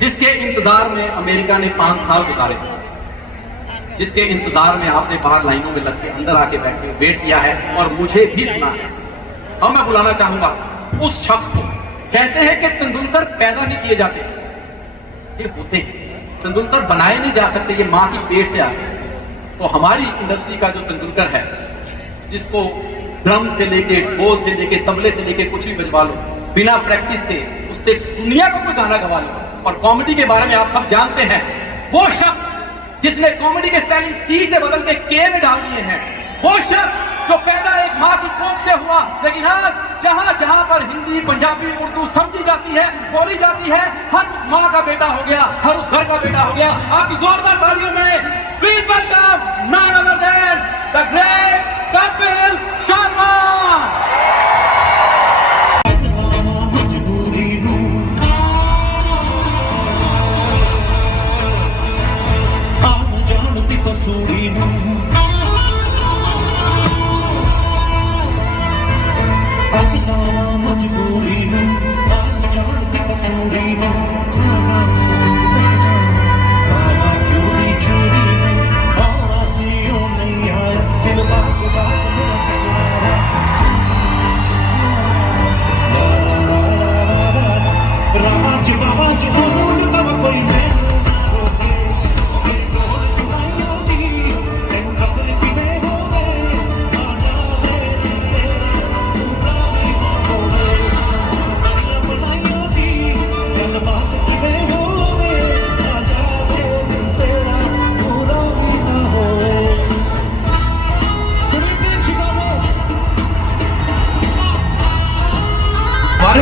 जिसके इंतजार में अमेरिका ने 5 साल गुजारे थे, जिसके इंतजार में आपने बाहर लाइनों में लग के अंदर आके बैठे वेट किया है और मुझे भी सुना है। अब मैं बुलाना चाहूंगा उस शख्स को। कहते हैं कि तेंदुलकर पैदा नहीं किए जाते, ये होते हैं। तेंदुलकर बनाए नहीं जा सकते, ये माँ की पेट से आते हैं। तो हमारी इंडस्ट्री का जो तेंदुलकर है, जिसको ड्रम से लेके ढोल से लेके तबले से लेके कुछ भी बजवा लो, बिना प्रैक्टिस के उससे दुनिया को कोई गाना गवा लो। और कॉमेडी के बारे में आप सब जानते हैं, वो शख्स जिसने कॉमेडी के स्पेलिंग सी से बदल के के में डाल दिए हैं, वो शख्स जो पैदा एक माँ की कोख से हुआ, लेकिन आज जहां जहां पर हिंदी पंजाबी उर्दू समझी जाती है, बोली जाती है, हर माँ का बेटा हो गया, हर उस घर का बेटा हो गया। आपकी जोरदार तालियों में please welcome none other than the great Kapil Sharma.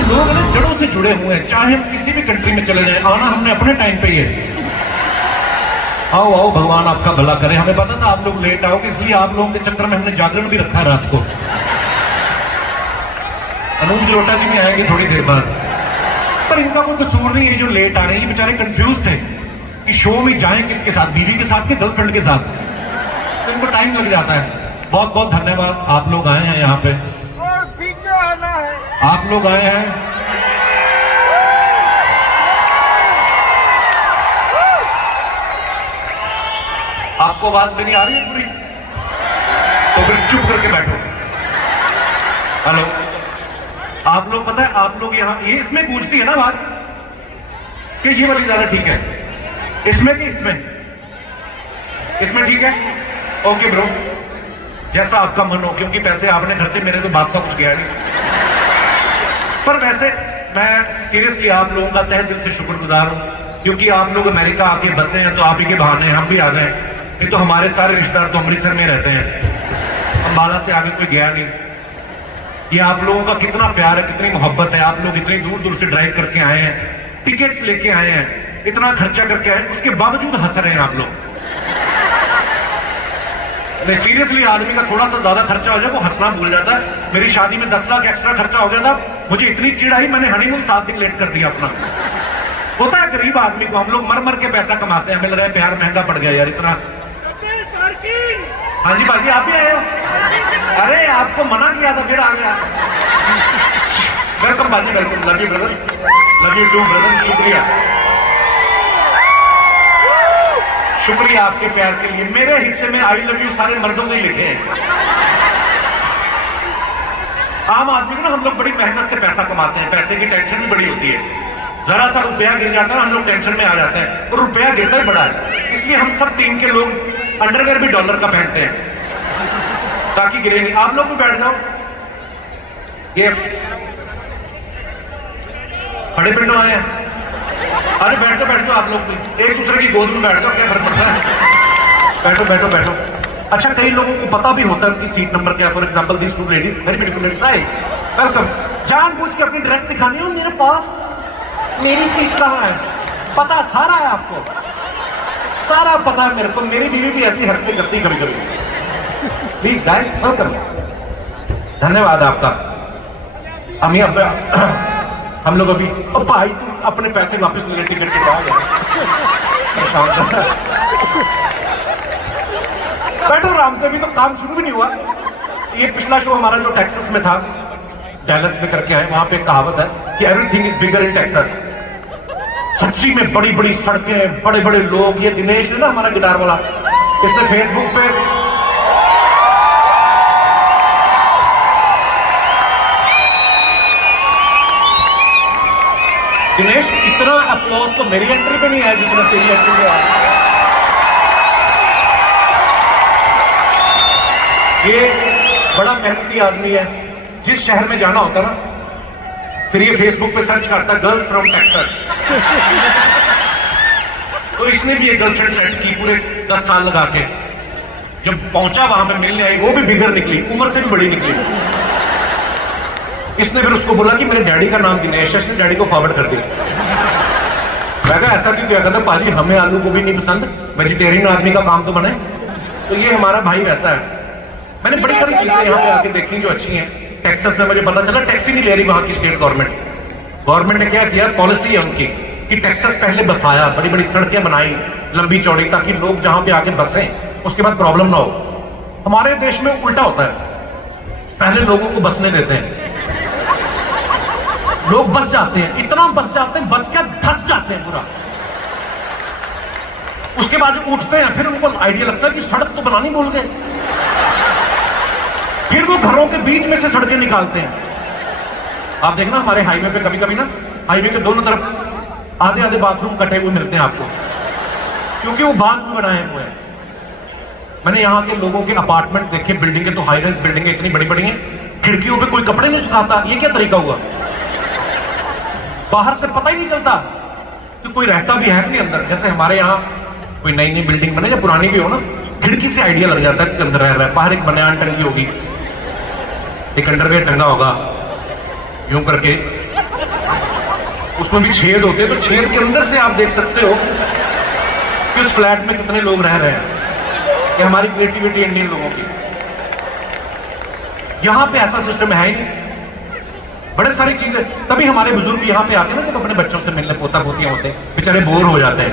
लोग ना जड़ों से जुड़े हुए हैं, चाहे हम किसी भी कंट्री में चले जाएं, आना हमने अपने टाइम पे ही है। आओ आओ, भगवान आपका भला करे। हमें पता था आप लोग लेट आओगे, इसलिए आप लोगों के चक्कर में हमने जागरण भी रखा है रात को। अनूप जलोटा जी भी आएंगे थोड़ी देर बाद, पर इनका कोई कसूर नहीं है जो लेट आ रहे हैं। ये बेचारे कंफ्यूज थे कि शो में जाएं किसके साथ, बीवी के साथ कि गर्लफ्रेंड के साथ, तो इनको टाइम लग जाता है। बहुत बहुत धन्यवाद, आप लोग आए हैं यहाँ पे, आप लोग आए हैं। आपको आवाज मेरी आ रही है पूरी? तो फिर चुप करके बैठो। हेलो, आप लोग पता है, आप लोग यहाँ ये इसमें पूछती है ना आवाज कि ये वाली ज्यादा ठीक है, इसमें कि इसमें? इसमें ठीक है। ओके ब्रो, जैसा आपका मन हो, क्योंकि पैसे आपने घर से, मेरे तो बाप का कुछ गया नहीं। पर वैसे मैं सीरियसली आप लोगों का तहे दिल से शुक्रगुजार हूं, क्योंकि आप लोग अमेरिका आके बसे हैं तो आप ही के बहाने हम भी आ गए। नहीं तो हमारे सारे रिश्तेदार तो अमृतसर में रहते हैं, अंबाला से आगे कोई गया नहीं। ये आप लोगों का कितना प्यार है, कितनी मोहब्बत है। आप लोग इतनी दूर दूर से ड्राइव करके आए हैं, टिकट्स लेके आए हैं, इतना खर्चा करके आए, उसके बावजूद हंस रहे हैं आप लोग। नहीं सीरियसली, आदमी का थोड़ा सा ज्यादा खर्चा हो जाए वो हंसना भूल जाता है। मेरी शादी में 10 लाख एक्स्ट्रा खर्चा हो गया था, मुझे इतनी चिढ़ आई, मैंने हनीमून 7 दिन लेट कर दिया अपना। होता है गरीब आदमी को, हम लोग मर मर के पैसा कमाते हैं, मिल रहा है प्यार महंगा पड़ गया यार इतना। हाँ जी भाजी, आप भी आए हो? अरे आपको मना किया था, फिर आ गया। वेलकम भाजी, welcome. Love you brother, love you too brother. शुक्रिया, शुक्रिया आपके प्यार के लिए। मेरे हिस्से में आई लव यू सारे मर्दों ने लिखे हैं। आम आदमी को ना, हम लोग बड़ी मेहनत से पैसा कमाते हैं, पैसे की टेंशन भी बड़ी होती है। जरा सा रुपया गिर जाता है हम लोग टेंशन में आ जाते हैं, और रुपया गिरता ही बड़ा है। इसलिए हम सब टीम के लोग अंडरवेयर भी डॉलर का पहनते हैं ताकि गिरे नहीं। आप लोग भी बैठ जाओ, ये खड़े पिंडों आए हैं। अरे बैठो बैठो, आप लोग भी एक दूसरे की गोद में बैठ जाओ, क्या फर्क पड़ता है। बैठो बैठो बैठो। अच्छा, कई लोगों को पता भी होता है उनकी सीट नंबर क्या। For example this two ladies, very beautiful ladies, hi welcome. जानबूझ के अपनी ड्रेस दिखानी हो, मेरे पास मेरी सीट कहाँ है, पता सारा है आपको, सारा पता है मेरे को। मेरी बीवी भी ऐसी हरकतें करती कभी कभी। प्लीज गाइस, वेलकम, धन्यवाद आपका। हम लोग अभी भाई तुम अपने पैसे वापस ले, टिकट के बाद बैठो आराम से, अभी तो काम शुरू भी नहीं हुआ। ये पिछला शो हमारा जो टेक्सास में था, डैलस में करके आए, वहां पे एक कहावत है कि everything is bigger in Texas. सच्ची में बड़ी बड़ी सड़कें, बड़े बड़े लोग। ये दिनेश है ना हमारा गिटार वाला, इसने फेसबुक पे दिनेश इतना अप्लॉज तो मेरी एंट्री पे नहीं आया जितना तेरी एंट्री पे आया। ये बड़ा मेहनती आदमी है। जिस शहर में जाना होता ना, फिर ये फेसबुक पे सर्च करता गर्ल्स फ्रॉम टेक्सास। तो इसने भी एक गर्लफ्रेंड सेट की पूरे 10 साल लगा के। जब पहुंचा वहां पे मिलने आई, वो भी बिगर निकली, उम्र से भी बड़ी निकली। इसने फिर उसको बोला कि मेरे डैडी का नाम दिनेश है। इसने डैडी को फॉरवर्ड कर दिया। मैं कहा ऐसा क्यों? क्या कहता पाजी हमें आलू गोभी नहीं पसंद, वेजिटेरियन आदमी का काम तो बने। तो ये हमारा भाई वैसा है। मैंने बड़ी सारी चीजें यहाँ पे आके देखी जो अच्छी हैं। टेक्सास में मुझे पता चला टैक्सी नहीं ले रही वहां की स्टेट गवर्नमेंट ने क्या किया, पॉलिसी है उनकी कि टैक्सास पहले बसाया, बड़ी बड़ी सड़कें बनाई लंबी चौड़ी, ताकि लोग जहां पे आके बसें उसके बाद प्रॉब्लम ना हो। हमारे देश में उल्टा होता है, पहले लोगों को बसने देते हैं, लोग बस जाते हैं, इतना बस जाते हैं, बस क्या धस जाते हैं पूरा। उसके बाद उठते हैं, फिर उनको आइडिया लगता है कि सड़क तो बनानी भूल गए, फिर वो घरों के बीच में से सड़कें निकालते हैं। आप देखना हमारे हाईवे पे कभी कभी ना, हाईवे के दोनों तरफ आधे आधे बाथरूम कटे हुए मिलते हैं आपको, क्योंकि वो बाथरूम बनाए हुए हैं। मैंने यहाँ के लोगों के अपार्टमेंट देखे, बिल्डिंगें तो हाई राइज बिल्डिंगें इतनी बड़ी बड़ी हैं, खिड़कियों पे कोई कपड़े नहीं सुखाता। ये क्या तरीका हुआ? बाहर से पता ही नहीं चलता कि कोई रहता भी है कि नहीं अंदर। जैसे हमारे यहाँ कोई नई नई बिल्डिंग बने या पुरानी भी हो ना, खिड़की से आइडिया लग जाता है कि अंदर रह रहा है। बाहर एक बनियान टंगी होगी, एक अंडरवेयर टंगा होगा यूं करके, उसमें भी छेद होते हैं, तो छेद के अंदर से आप देख सकते हो कि उस फ्लैट में कितने लोग रह रहे हैं। ये हमारी क्रिएटिविटी इंडियन लोगों की। यहां पे ऐसा सिस्टम है ही नहीं। बड़े सारी चीजें, तभी हमारे बुजुर्ग यहाँ पे आते हैं ना, जब अपने बच्चों से मिलने, पोता पोतियां होते हैं, बेचारे बोर हो जाते हैं।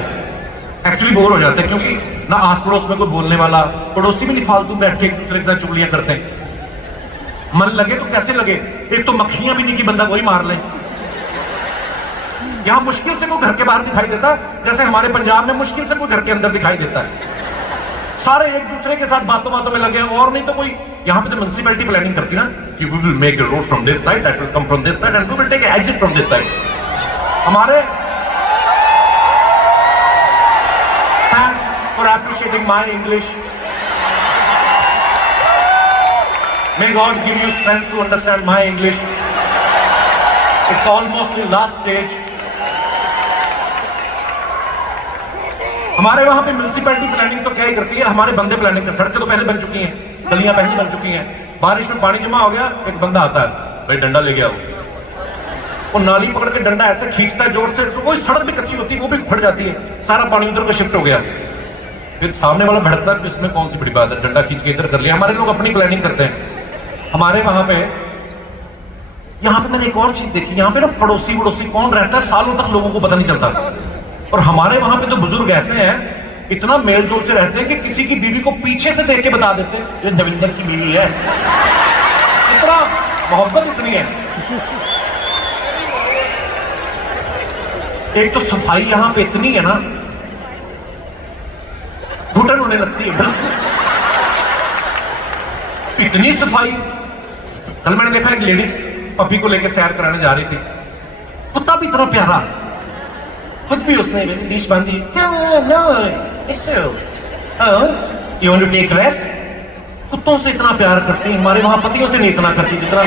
एक्चुअली बोर हो जाते हैं, क्योंकि ना आस पड़ोस में कोई बोलने वाला, पड़ोसी भी नहीं फालतू बैठ के एक दूसरे के साथ चुगलियां करते हैं। मन लगे तो कैसे लगे, एक तो मक्खियां भी नहीं कि बंदा वही मार ले। यहां मुश्किल से कोई घर के बाहर दिखाई देता, जैसे हमारे पंजाब में मुश्किल से कोई घर के अंदर दिखाई देता है। सारे एक दूसरे के साथ बातों बातों में लगे हैं। और नहीं तो कोई, यहाँ पे तो म्युनिसिपैलिटी प्लानिंग करती ना कि we will make a road from this side, that will come from this side and we will take an exit from this side. हमारे thanks for appreciating my English. May God give you strength to understand my English. It's almost the last stage. हमारे वहां पे municipality planning तो क्या ही करती है, हमारे बंदे प्लानिंग कर। सड़कें तो पहले बन चुकी हैं, गलियां पहले बन चुकी हैं, बारिश में पानी जमा हो गया, एक बंदा आता है, भाई डंडा ले गया वो नाली पकड़ के डंडा ऐसे खींचता है जोर से, कोई सड़क भी कच्ची होती है वो भी फट जाती है, सारा पानी उधर का शिफ्ट हो गया। फिर सामने वाला भड़कता है, इसमें कौन सी बड़ी बात है, डंडा खींच के इधर कर लिया। हमारे लोग अपनी प्लानिंग करते हैं। हमारे वहां पे, यहाँ पे मैंने एक और चीज देखी, यहाँ पे ना पड़ोसी वड़ोसी कौन रहता है सालों तक लोगों को पता नहीं चलता। और हमारे वहां पे तो बुजुर्ग ऐसे हैं, इतना मेल जोल से रहते हैं कि किसी की बीवी को पीछे से देख के बता देते हैं ये दविंदर की बीवी है। इतना मोहब्बत इतनी है। एक तो सफाई यहाँ पे इतनी है ना, घुटन होने लगती है, इतनी सफाई। कल मैंने देखा एक लेडीज पपी को लेकर सैर कराने जा रही थी, कुत्ता भी इतना प्यारा, खुद भी उसने लीश बांधी। You want to take rest? कुत्तों से इतना प्यार करती, हमारे वहां पतियों से नहीं इतना करती जितना।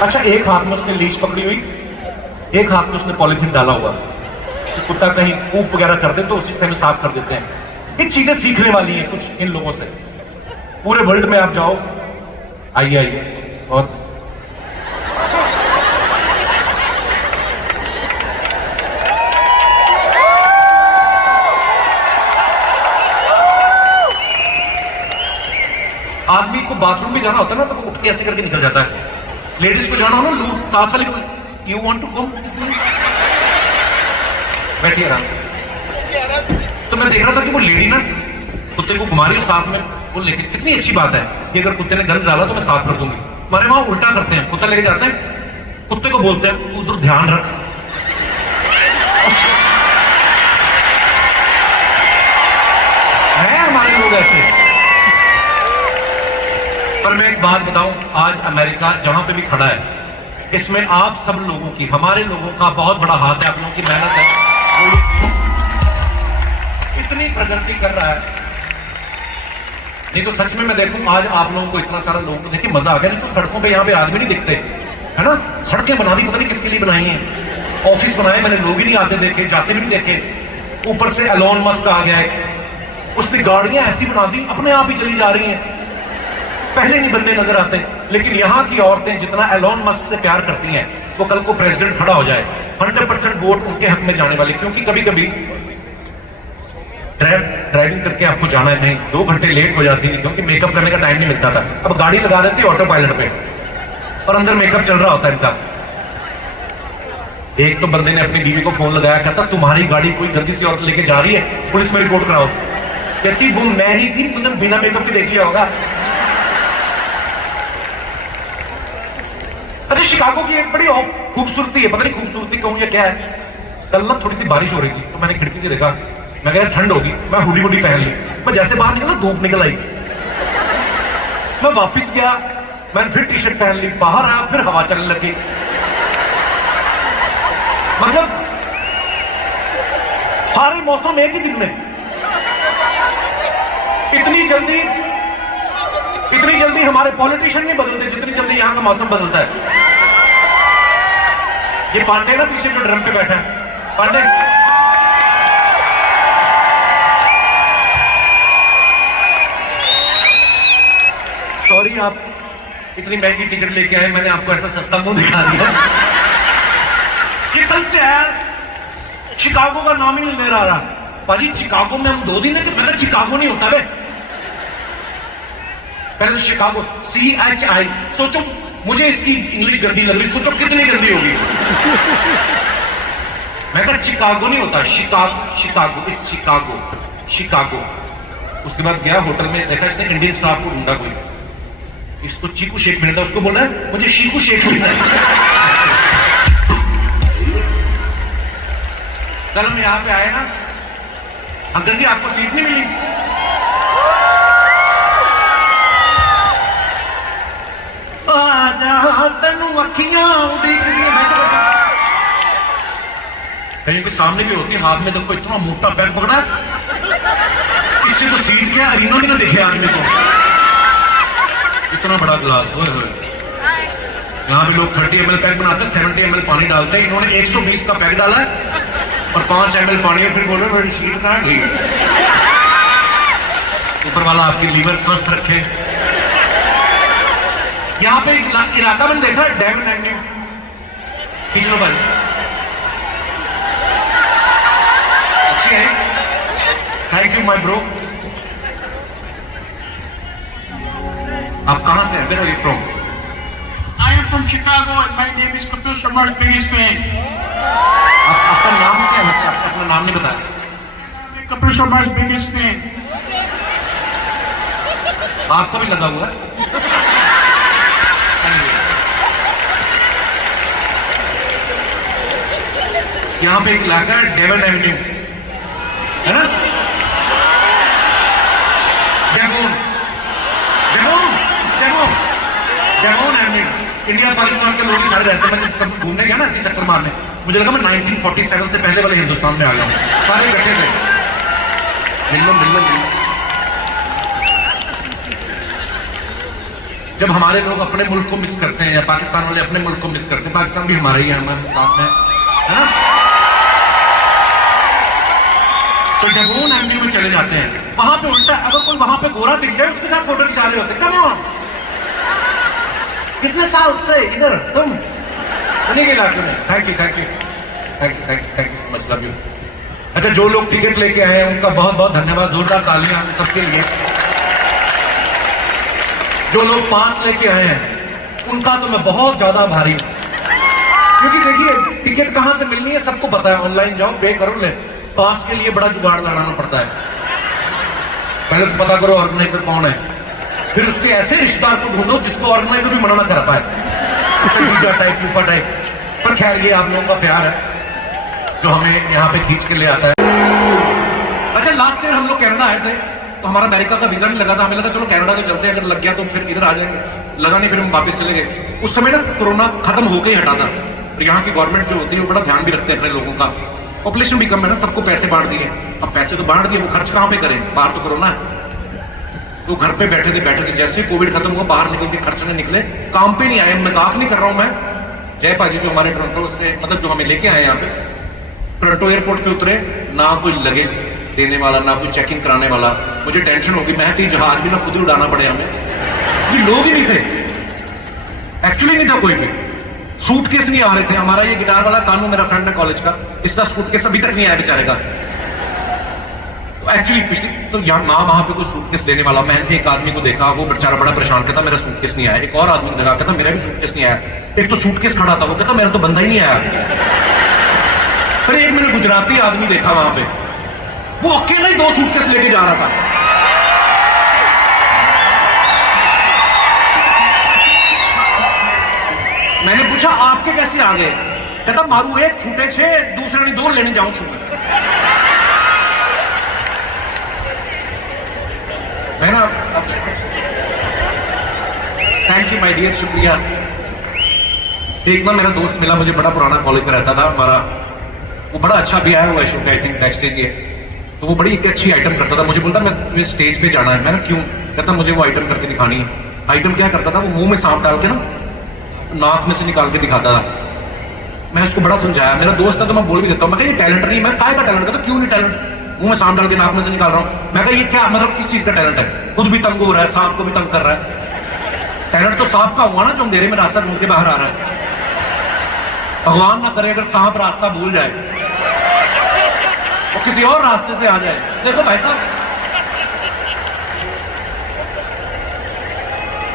अच्छा, एक हाथ में उसने लीश पकड़ी हुई, एक हाथ में उसने पॉलिथीन डाला हुआ, तो कुत्ता कहीं ऊप वगैरह कर दे तो उसी से हमें साफ कर देते हैं। ये चीजें सीखने वाली हैं कुछ इन लोगों से। पूरे वर्ल्ड में आप जाओ, आइए और आदमी को बाथरूम भी जाना होता है ना, तो वो उठ के ऐसे करके निकल जाता है। लेडीज को जाना हो ना, लू साथ वाली, यू वांट टू गो, बैठिए आराम से। तो मैं देख रहा था कि वो लेडी ना कुत्ते को घुमा रही है साथ में, वो लेके, कितनी अच्छी बात है कि अगर कुत्ते ने गंद डाला तो मैं साफ कर दूंगी। हमारे वहां उल्टा करते हैं, कुत्ता लेके जाते हैं, कुत्ते को बोलते हैं तू उधर ध्यान रख, हैं हमारे लोग ऐसे। पर मैं एक बात बताऊं, आज अमेरिका जहां पे भी खड़ा है, इसमें आप सब लोगों की, हमारे लोगों का बहुत बड़ा हाथ है, आप लोगों की मेहनत है, वो इतनी प्रगति कर रहा है। नहीं तो सच में मैं देखूं आज आप लोगों को, इतना सारा लोगों को देखिए मजा आ गया। नहीं तो सड़कों पे यहाँ पे आदमी नहीं दिखते, है ना। सड़कें बना दी, पता नहीं किसके लिए बनाई हैं, ऑफिस बनाए, मैंने लोग ही नहीं आते देखे, जाते भी नहीं देखे। ऊपर से एलोन मस्क आ गया है, उसने गाड़ियां ऐसी बना दी अपने आप ही चली जा रही हैं, पहले नहीं बंदे नजर आते। लेकिन यहाँ की औरतें जितना एलोन मस्क से प्यार करती हैं, वो कल को प्रेसिडेंट खड़ा हो जाए 100% वोट उनके हक में जाने वाले। क्योंकि कभी कभी ड्राइविंग करके आपको जाना है कहीं, 2 घंटे लेट हो जाती थी क्योंकि मेकअप करने का टाइम नहीं मिलता था। अब गाड़ी लगा देती ऑटो पायलट पे और अंदर मेकअप चल रहा होता है इनका। एक तो बंदे ने अपनी बीवी को फोन लगाया, कहता तुम्हारी गाड़ी कोई गंदी सी औरत लेके जा रही है, पुलिस में रिपोर्ट कराओ। कहती वो मैं ही थी, मतलब बिना मेकअप के देख लिया होगा। अच्छा, शिकागो की एक बड़ी खूबसूरती है, पता नहीं खूबसूरती कहूं या क्या है। कल ना थोड़ी सी बारिश हो रही थी तो मैंने खिड़की से देखा, मैं कह ठंड होगी, मैं हुडी वुडी पहन ली। मैं जैसे बाहर निकला धूप निकल आई, मैं वापस गया, मैंने फिर टी शर्ट पहन ली, बाहर आया फिर हवा चलने लगी। मतलब सारे मौसम एक ही दिन में। इतनी जल्दी हमारे पॉलिटिशियन नहीं बदलते जितनी जल्दी यहां का मौसम बदलता है। ये पांडे ना पीछे जो ड्रम पे बैठा है, पांडे, सॉरी आप इतनी महंगी टिकट लेके आए, मैंने आपको ऐसा सस्ता मुंह दिखा दिया। ये कल से है, शिकागो का नाम ही नहीं ले रहा। पाजी शिकागो में हम 2 दिन है कि मैं शिकागो नहीं होता बे। पहले तो शिकागो CHI, सोचो मुझे इसकी इंग्लिश गंदी लग रही, सोचो कितनी गंदी होगी। मैं तो शिकागो नहीं होता, शिकागो इस शिकागो। उसके बाद गया होटल में, देखा इसने इंडियन स्टाफ को ढूंढा कोई, इसको चीकू शेक मिलता, उसको बोला मुझे शीकू शेक मिलता है। कल हम यहाँ पे आए ना, अंकल जी आपको सीट नहीं मिली। कहीं के सामने भी होती, हाथ में देखो इतना मोटा बैग पकड़ा, इससे तो सीट क्या अरीना भी ना दिखे आदमी को। इतना बड़ा गिलास, यहाँ पे लोग 30 ml पैक बनाते हैं, 70 ml पानी डालते हैं, इन्होंने 120 का पैक डाला है और 5 ml पानी है, फिर बोल रहे मेरी सीट कहाँ गई। ऊपर वाला आपकी लीवर स्वस्थ रखे। यहाँ पे एक इलाका मैंने देखा है, डेविन एवेन्यू, खींच लो भाई, अच्छी है, थैंक यू माय ब्रो। आप कहां से हैं? Where are you from? I am from Chicago and my name is Kapil Sharma's biggest fan. आपका नाम क्या है? वैसे आपने अपना नाम नहीं बताया। Kapil Sharma's biggest fan. आपका भी लगा हुआ है। यहाँ पे एक इलाका है डेवन एवेन्यू, है ना, डेवोन एवेन्यू। इंडिया पाकिस्तान के लोग सारे रहते हैं। मैं जब घूमने गया ना ऐसे चक्कर मारने, मुझे लगा मैं 1947 से पहले वाले हिंदुस्तान में आ गया हूँ। सारे इकट्ठे थे, मिल लो। जब हमारे लोग अपने मुल्क को मिस करते हैं या पाकिस्तान वाले अपने मुल्क को मिस करते हैं, पाकिस्तान भी हमारे ही है, हमारे साथ में, है ना, तो डेवोन एवेन्यू में चले जाते हैं। वहां पे उल्टा, अगर कोई वहां पे गोरा दिख जाए उसके साथ फोटो खिंचा रहे होते। कम ऑन, कितने साल से इधर तुम उन्हीं के इलाके में। Thank you so much, love you. अच्छा, जो लोग टिकट लेके आए हैं उनका बहुत बहुत धन्यवाद, जोरदार तालियां सबके लिए। जो लोग पास लेके आए हैं उनका तो मैं बहुत ज्यादा आभारी हूं, क्योंकि देखिए टिकट कहां से मिलनी है सबको पता है, ऑनलाइन जाओ पे करो, ले। पास के लिए बड़ा जुगाड़ लगाना पड़ता है, पहले तो पता करो ऑर्गेनाइजर कौन है, फिर उसके ऐसे रिश्तेदार को ढूंढो जिसको ऑर्गेनाइजर भी मना ना कर पाए, जीजा टाइप, ऊपर टाइप। पर खैर ये आप लोगों का प्यार है। जो हमें यहाँ पे खींच के ले आता है। अच्छा, लास्ट ईयर हम लोग कनाडा आए थे, तो हमारा अमेरिका का वीजा नहीं लगा था। हमें लगा चलो कनाडा तो चलते हैं, अगर लग गया तो फिर इधर आ जाएंगे। लगा नहीं, फिर हम वापस चले गए। उस समय ना कोरोना खत्म होकर ही हटा था। और यहाँ की गवर्नमेंट जो होती है वो बड़ा ध्यान भी रखते हैं अपने लोगों का। पॉपुलेशन भी कम है ना, सबको पैसे बांट दिए। अब पैसे तो बांट दिए, वो खर्च कहाँ पे करें, बाहर तो कोरोना है। तो घर पे बैठे थे, जैसे कोविड खत्म हुआ बाहर निकल के खर्चने निकले, काम पे नहीं आए। मजाक नहीं कर रहा हूँ मैं। जय पाजी जो हमारे टोरंटो से, मतलब जो हमें लेके आए यहाँ पे, टोरंटो एयरपोर्ट पे उतरे, ना कोई लगेज देने वाला, ना कोई चेकिंग कराने वाला। मुझे टेंशन होगी, मैं तो जहाज भी ना खुद ही उड़ाना पड़े हमें। ये लोग ही नहीं थे, एक्चुअली नहीं था कोई भी। सूटकेस नहीं आ रहे थे। हमारा ये गिटार वाला कानू, मेरा फ्रेंड है कॉलेज का, इसका सूटकेस अभी तक नहीं आया बेचारे का। तो एक्चुअली पिछली तो यहाँ वहां पे कोई सूटकेस लेने वाला, मैंने एक आदमी को देखा, वो बेचारा बड़ा परेशान, कहता मेरा सूटकेस नहीं आया। एक और आदमी को देखा, कहता मेरा भी सूटकेस नहीं आया। एक तो सूटकेस खड़ा था, वो कहता मेरा तो बंदा ही नहीं आया। फिर एक मैंने गुजराती आदमी देखा वहां पे, वो अकेला ही 2 सूटकेस लेके जा रहा था। मैंने पूछा आपके कैसे आ गए? कहता मारू 1 छूटे 6, दूसरे ने 2 लेने जाऊं छूटे। मैं ना थैंक यू माय डियर, शुक्रिया। एक बार मेरा दोस्त मिला मुझे, बड़ा पुराना कॉलेज में रहता था हमारा, वो बड़ा अच्छा भी आया हुआ है shoot, I think back stage ये। तो वो बड़ी एक अच्छी आइटम करता था। मुझे बोलता मैं स्टेज पे जाना है। मैंने क्यों? कहता मुझे वो आइटम करके दिखानी है। आइटम क्या करता था, वो मुंह में सांप डाल के ना नाक में से निकाल के दिखाता था। मैंने उसको बड़ा समझाया, मेरा दोस्त था तो मैं बोल भी देता हूँ, मैं कहा ये टैलेंट नहीं, मैं काय का टैलेंट? कहता क्यों नहीं टैलेंट? मुंह में सांप डाल के नाक में से निकाल रहा हूँ। मैं कहा ये क्या मतलब, किस चीज का टैलेंट है? खुद भी तंग हो रहा है, सांप को भी तंग कर रहा है। टैलेंट तो सांप का हुआ ना, जो अंधेरे में रास्ता ढूंढ के बाहर आ रहा है। भगवान ना करे अगर सांप रास्ता भूल जाए और किसी और रास्ते से आ जाए। देखो भाई साहब,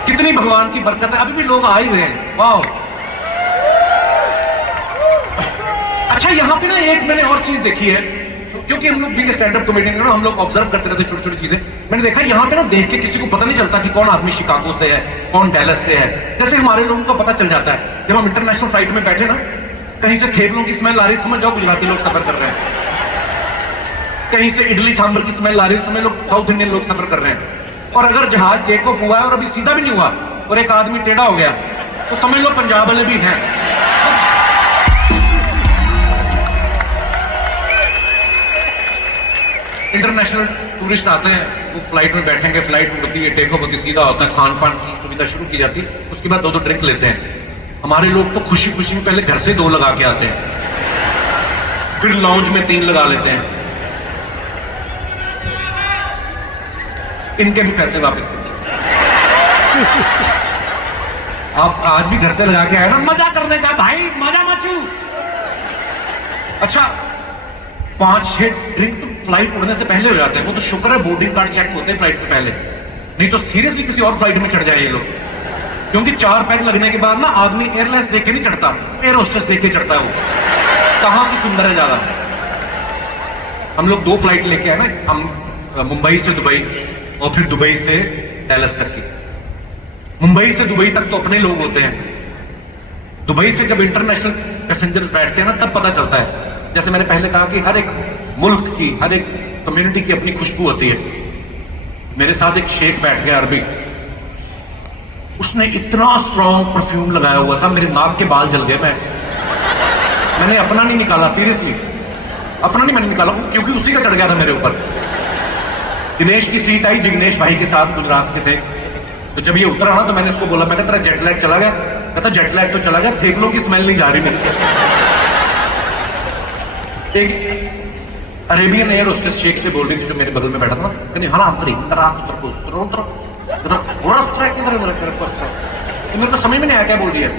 कितनी भगवान की बरकत है, अभी भी लोग आ ही रहे हैं। वाह। अच्छा, यहाँ पे ना एक मैंने और चीज देखी है, क्योंकि हम लोग भी स्टैंड अप कॉमेडियन है ना, हम लोग ऑब्जर्व करते रहते छोटी छोटी चीजें। मैंने देखा यहाँ पे ना, देख के किसी को पता नहीं चलता कि कौन आदमी शिकागो से है, कौन डैलस से है। जैसे हमारे लोगों को पता चल जाता है जब हम इंटरनेशनल फ्लाइट में बैठे ना, कहीं से खेलों की स्मेल आ रही, समझ जाओ गुजराती लोग सफर कर रहे हैं। कहीं से इडली सांभर की स्मेल आ रही, समझ लो साउथ इंडियन लोग सफर कर रहे हैं। और अगर जहाज टेक ऑफ हुआ है और अभी सीधा भी नहीं हुआ और एक आदमी टेढ़ा हो गया, तो समझ लो पंजाब वाले भी हैं। इंटरनेशनल टूरिस्ट आते हैं, वो फ्लाइट में बैठेंगे, फ्लाइट उड़ती है, टेक ऑफ होती, सीधा होता है, खान पान की सुविधा शुरू की जाती है, उसके बाद 2 ड्रिंक लेते हैं। हमारे लोग तो खुशी खुशी में पहले घर से 2 लगा के आते हैं, फिर लॉन्ज में 3 लगा लेते हैं। इनके भी पैसे वापस कर आप आज भी घर से लगा के आए ना, मजा करने का भाई, मजा मचू। अच्छा, 5-6 ड्रिंक तो फ्लाइट उड़ने से पहले हो जाते हैं। वो तो शुक्र है बोर्डिंग कार्ड चेक होते हैं फ्लाइट से पहले, नहीं तो सीरियसली किसी और फ्लाइट में चढ़ जाए ये लोग। क्योंकि 4 पैक लगने के बाद ना आदमी एयरलाइंस देख के नहीं चढ़ता, एयर होस्टेस देख के चढ़ता है। वो कहाँ की सुंदर है ज्यादा। हम लोग 2 फ्लाइट लेके आए ना, हम मुंबई से दुबई और फिर दुबई से डैलस तक की। मुंबई से दुबई तक तो अपने लोग होते हैं, दुबई से जब इंटरनेशनल पैसेंजर्स बैठते हैं ना, तब पता चलता है। जैसे मैंने पहले कहा कि हर एक मुल्क की, हर एक कम्युनिटी की अपनी खुशबू होती है। मेरे साथ एक शेख बैठ गया अरबी, उसने इतना स्ट्रॉन्ग परफ्यूम लगाया हुआ था, मेरे नाक के बाल जल गए। मैंने अपना नहीं निकाला, सीरियसली अपना नहीं मैंने निकाला, क्योंकि उसी का चढ़ गया था मेरे ऊपर। दिनेश की सीट आई, जिग्नेश भाई के साथ गुजरात के थे, तो जब ये उतरा ना तो मैंने उसको बोला, मैं कहता तेरा जेट लैग चला गया? कहता जेट लैग तो चला गया, थेपलों की स्मेल नहीं जा रही मेरी। एक अरेबियन एयर होस्टेस शेख से बोल रही थी जो मेरे बगल में बैठा था ना, कहती हाँ मेरे को समझ में नहीं आया क्या बोल रही है।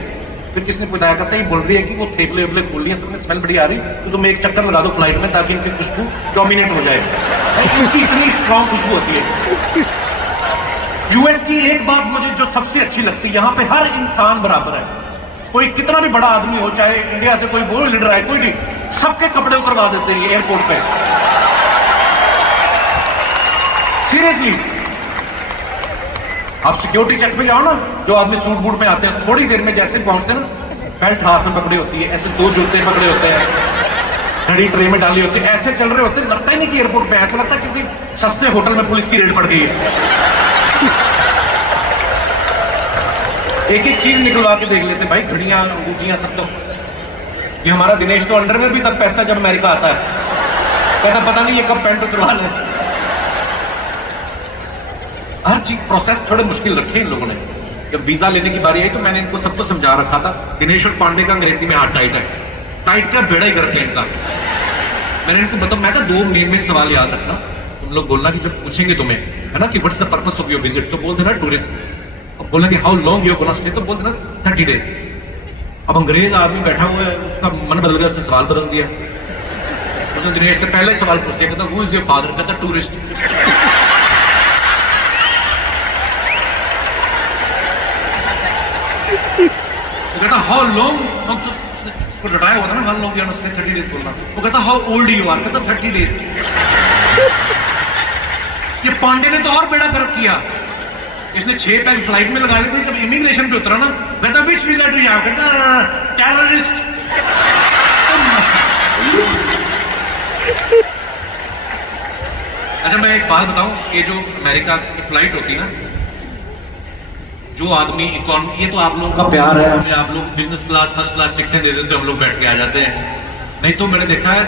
फिर किसने बताया, करता ये बोल रही है कि वो थेपले वेपले खोल लिए, सबने स्मेल बड़ी आ रही, तो तुम एक चक्कर लगा दो फ्लाइट में ताकि इनकी खुशबू डोमिनेट हो जाए, क्योंकि इतनी स्ट्रॉन्ग खुशबू होती है। यूएस की एक बात मुझे जो सबसे अच्छी लगती है, यहाँ पे हर इंसान बराबर है। कोई कितना भी बड़ा आदमी हो, चाहे इंडिया से कोई वो लीडर है, कोई नहीं, सबके कपड़े उतरवा देते हैं एयरपोर्ट पे, सीरियसली। आप सिक्योरिटी चेक पे जाओ ना, जो आदमी सूट बूट में आते हैं, थोड़ी देर में जैसे पहुंचते हैं ना, बेल्ट हाथ में पकड़ी होती है, ऐसे 2 जूते पकड़े होते हैं, घड़ी ट्रे में डाली होती, ऐसे चल रहे होते, लगता ही नहीं कि एयरपोर्ट पे, ऐसा लगता है किसी सस्ते होटल में पुलिस की रेड पड़ गई है। एक एक चीज निकलवा के देख लेते भाई, घड़ियां, अंगूठियां, सब। तो ये हमारा दिनेश तो अंडरवेयर भी तब पहनता जब अमेरिका आता है, कहता पता नहीं ये कब पैंट उतरवा ले। हर चीज प्रोसेस थोड़े मुश्किल रखे इन लोगों ने। जब वीजा लेने की बारी आई तो मैंने इनको सबको समझा रखा था, दिनेश और पांडे का अंग्रेजी में हाथ टाइट है, टाइट का बेड़ा ही करते हैं इनका। मैंने इनको बताया, मैं कहा 2 मेन सवाल याद रखना, तुम लोग बोलना कि जब पूछेंगे तुम्हें, है ना, कि what's the purpose of your visit, तो बोल देना टूरिस्ट। अब बोलेंगे how long you gonna stay, तो बोल देना 30 डेज। अब अंग्रेज आदमी बैठा हुआ है, उसका मन बदल गया, उसने सवाल बदल दिया। उसने दिनेश से पहले ही सवाल पूछ दिया, कहता हु इज योर फादर, कहता टूरिस्ट। कहता हाउ लॉन्ग, उसको डराया हुआ था ना, how long you stay, 30 days बोलना। वो कहता हाउ ओल्ड यू आर, कहता 30 डेज। ये पांडे ने तो और बेड़ा गर्क किया, इसने 6 टाइम फ्लाइट में लगा ली थी। जब इमिग्रेशन पे उतरा ना, कहता विच वीजा डू यू हैव, कहता टेररिस्ट। अच्छा मैं एक बात बताऊं, ये जो अमेरिका की फ्लाइट होती है ना, जो आदमी इकोनॉमी, ये तो आप लोगों का प्यार है, हमें आप लोग बिजनेस क्लास, फर्स्ट क्लास टिकटें दे देते, हम लोग बैठ के आ जाते हैं। नहीं तो मैंने देखा है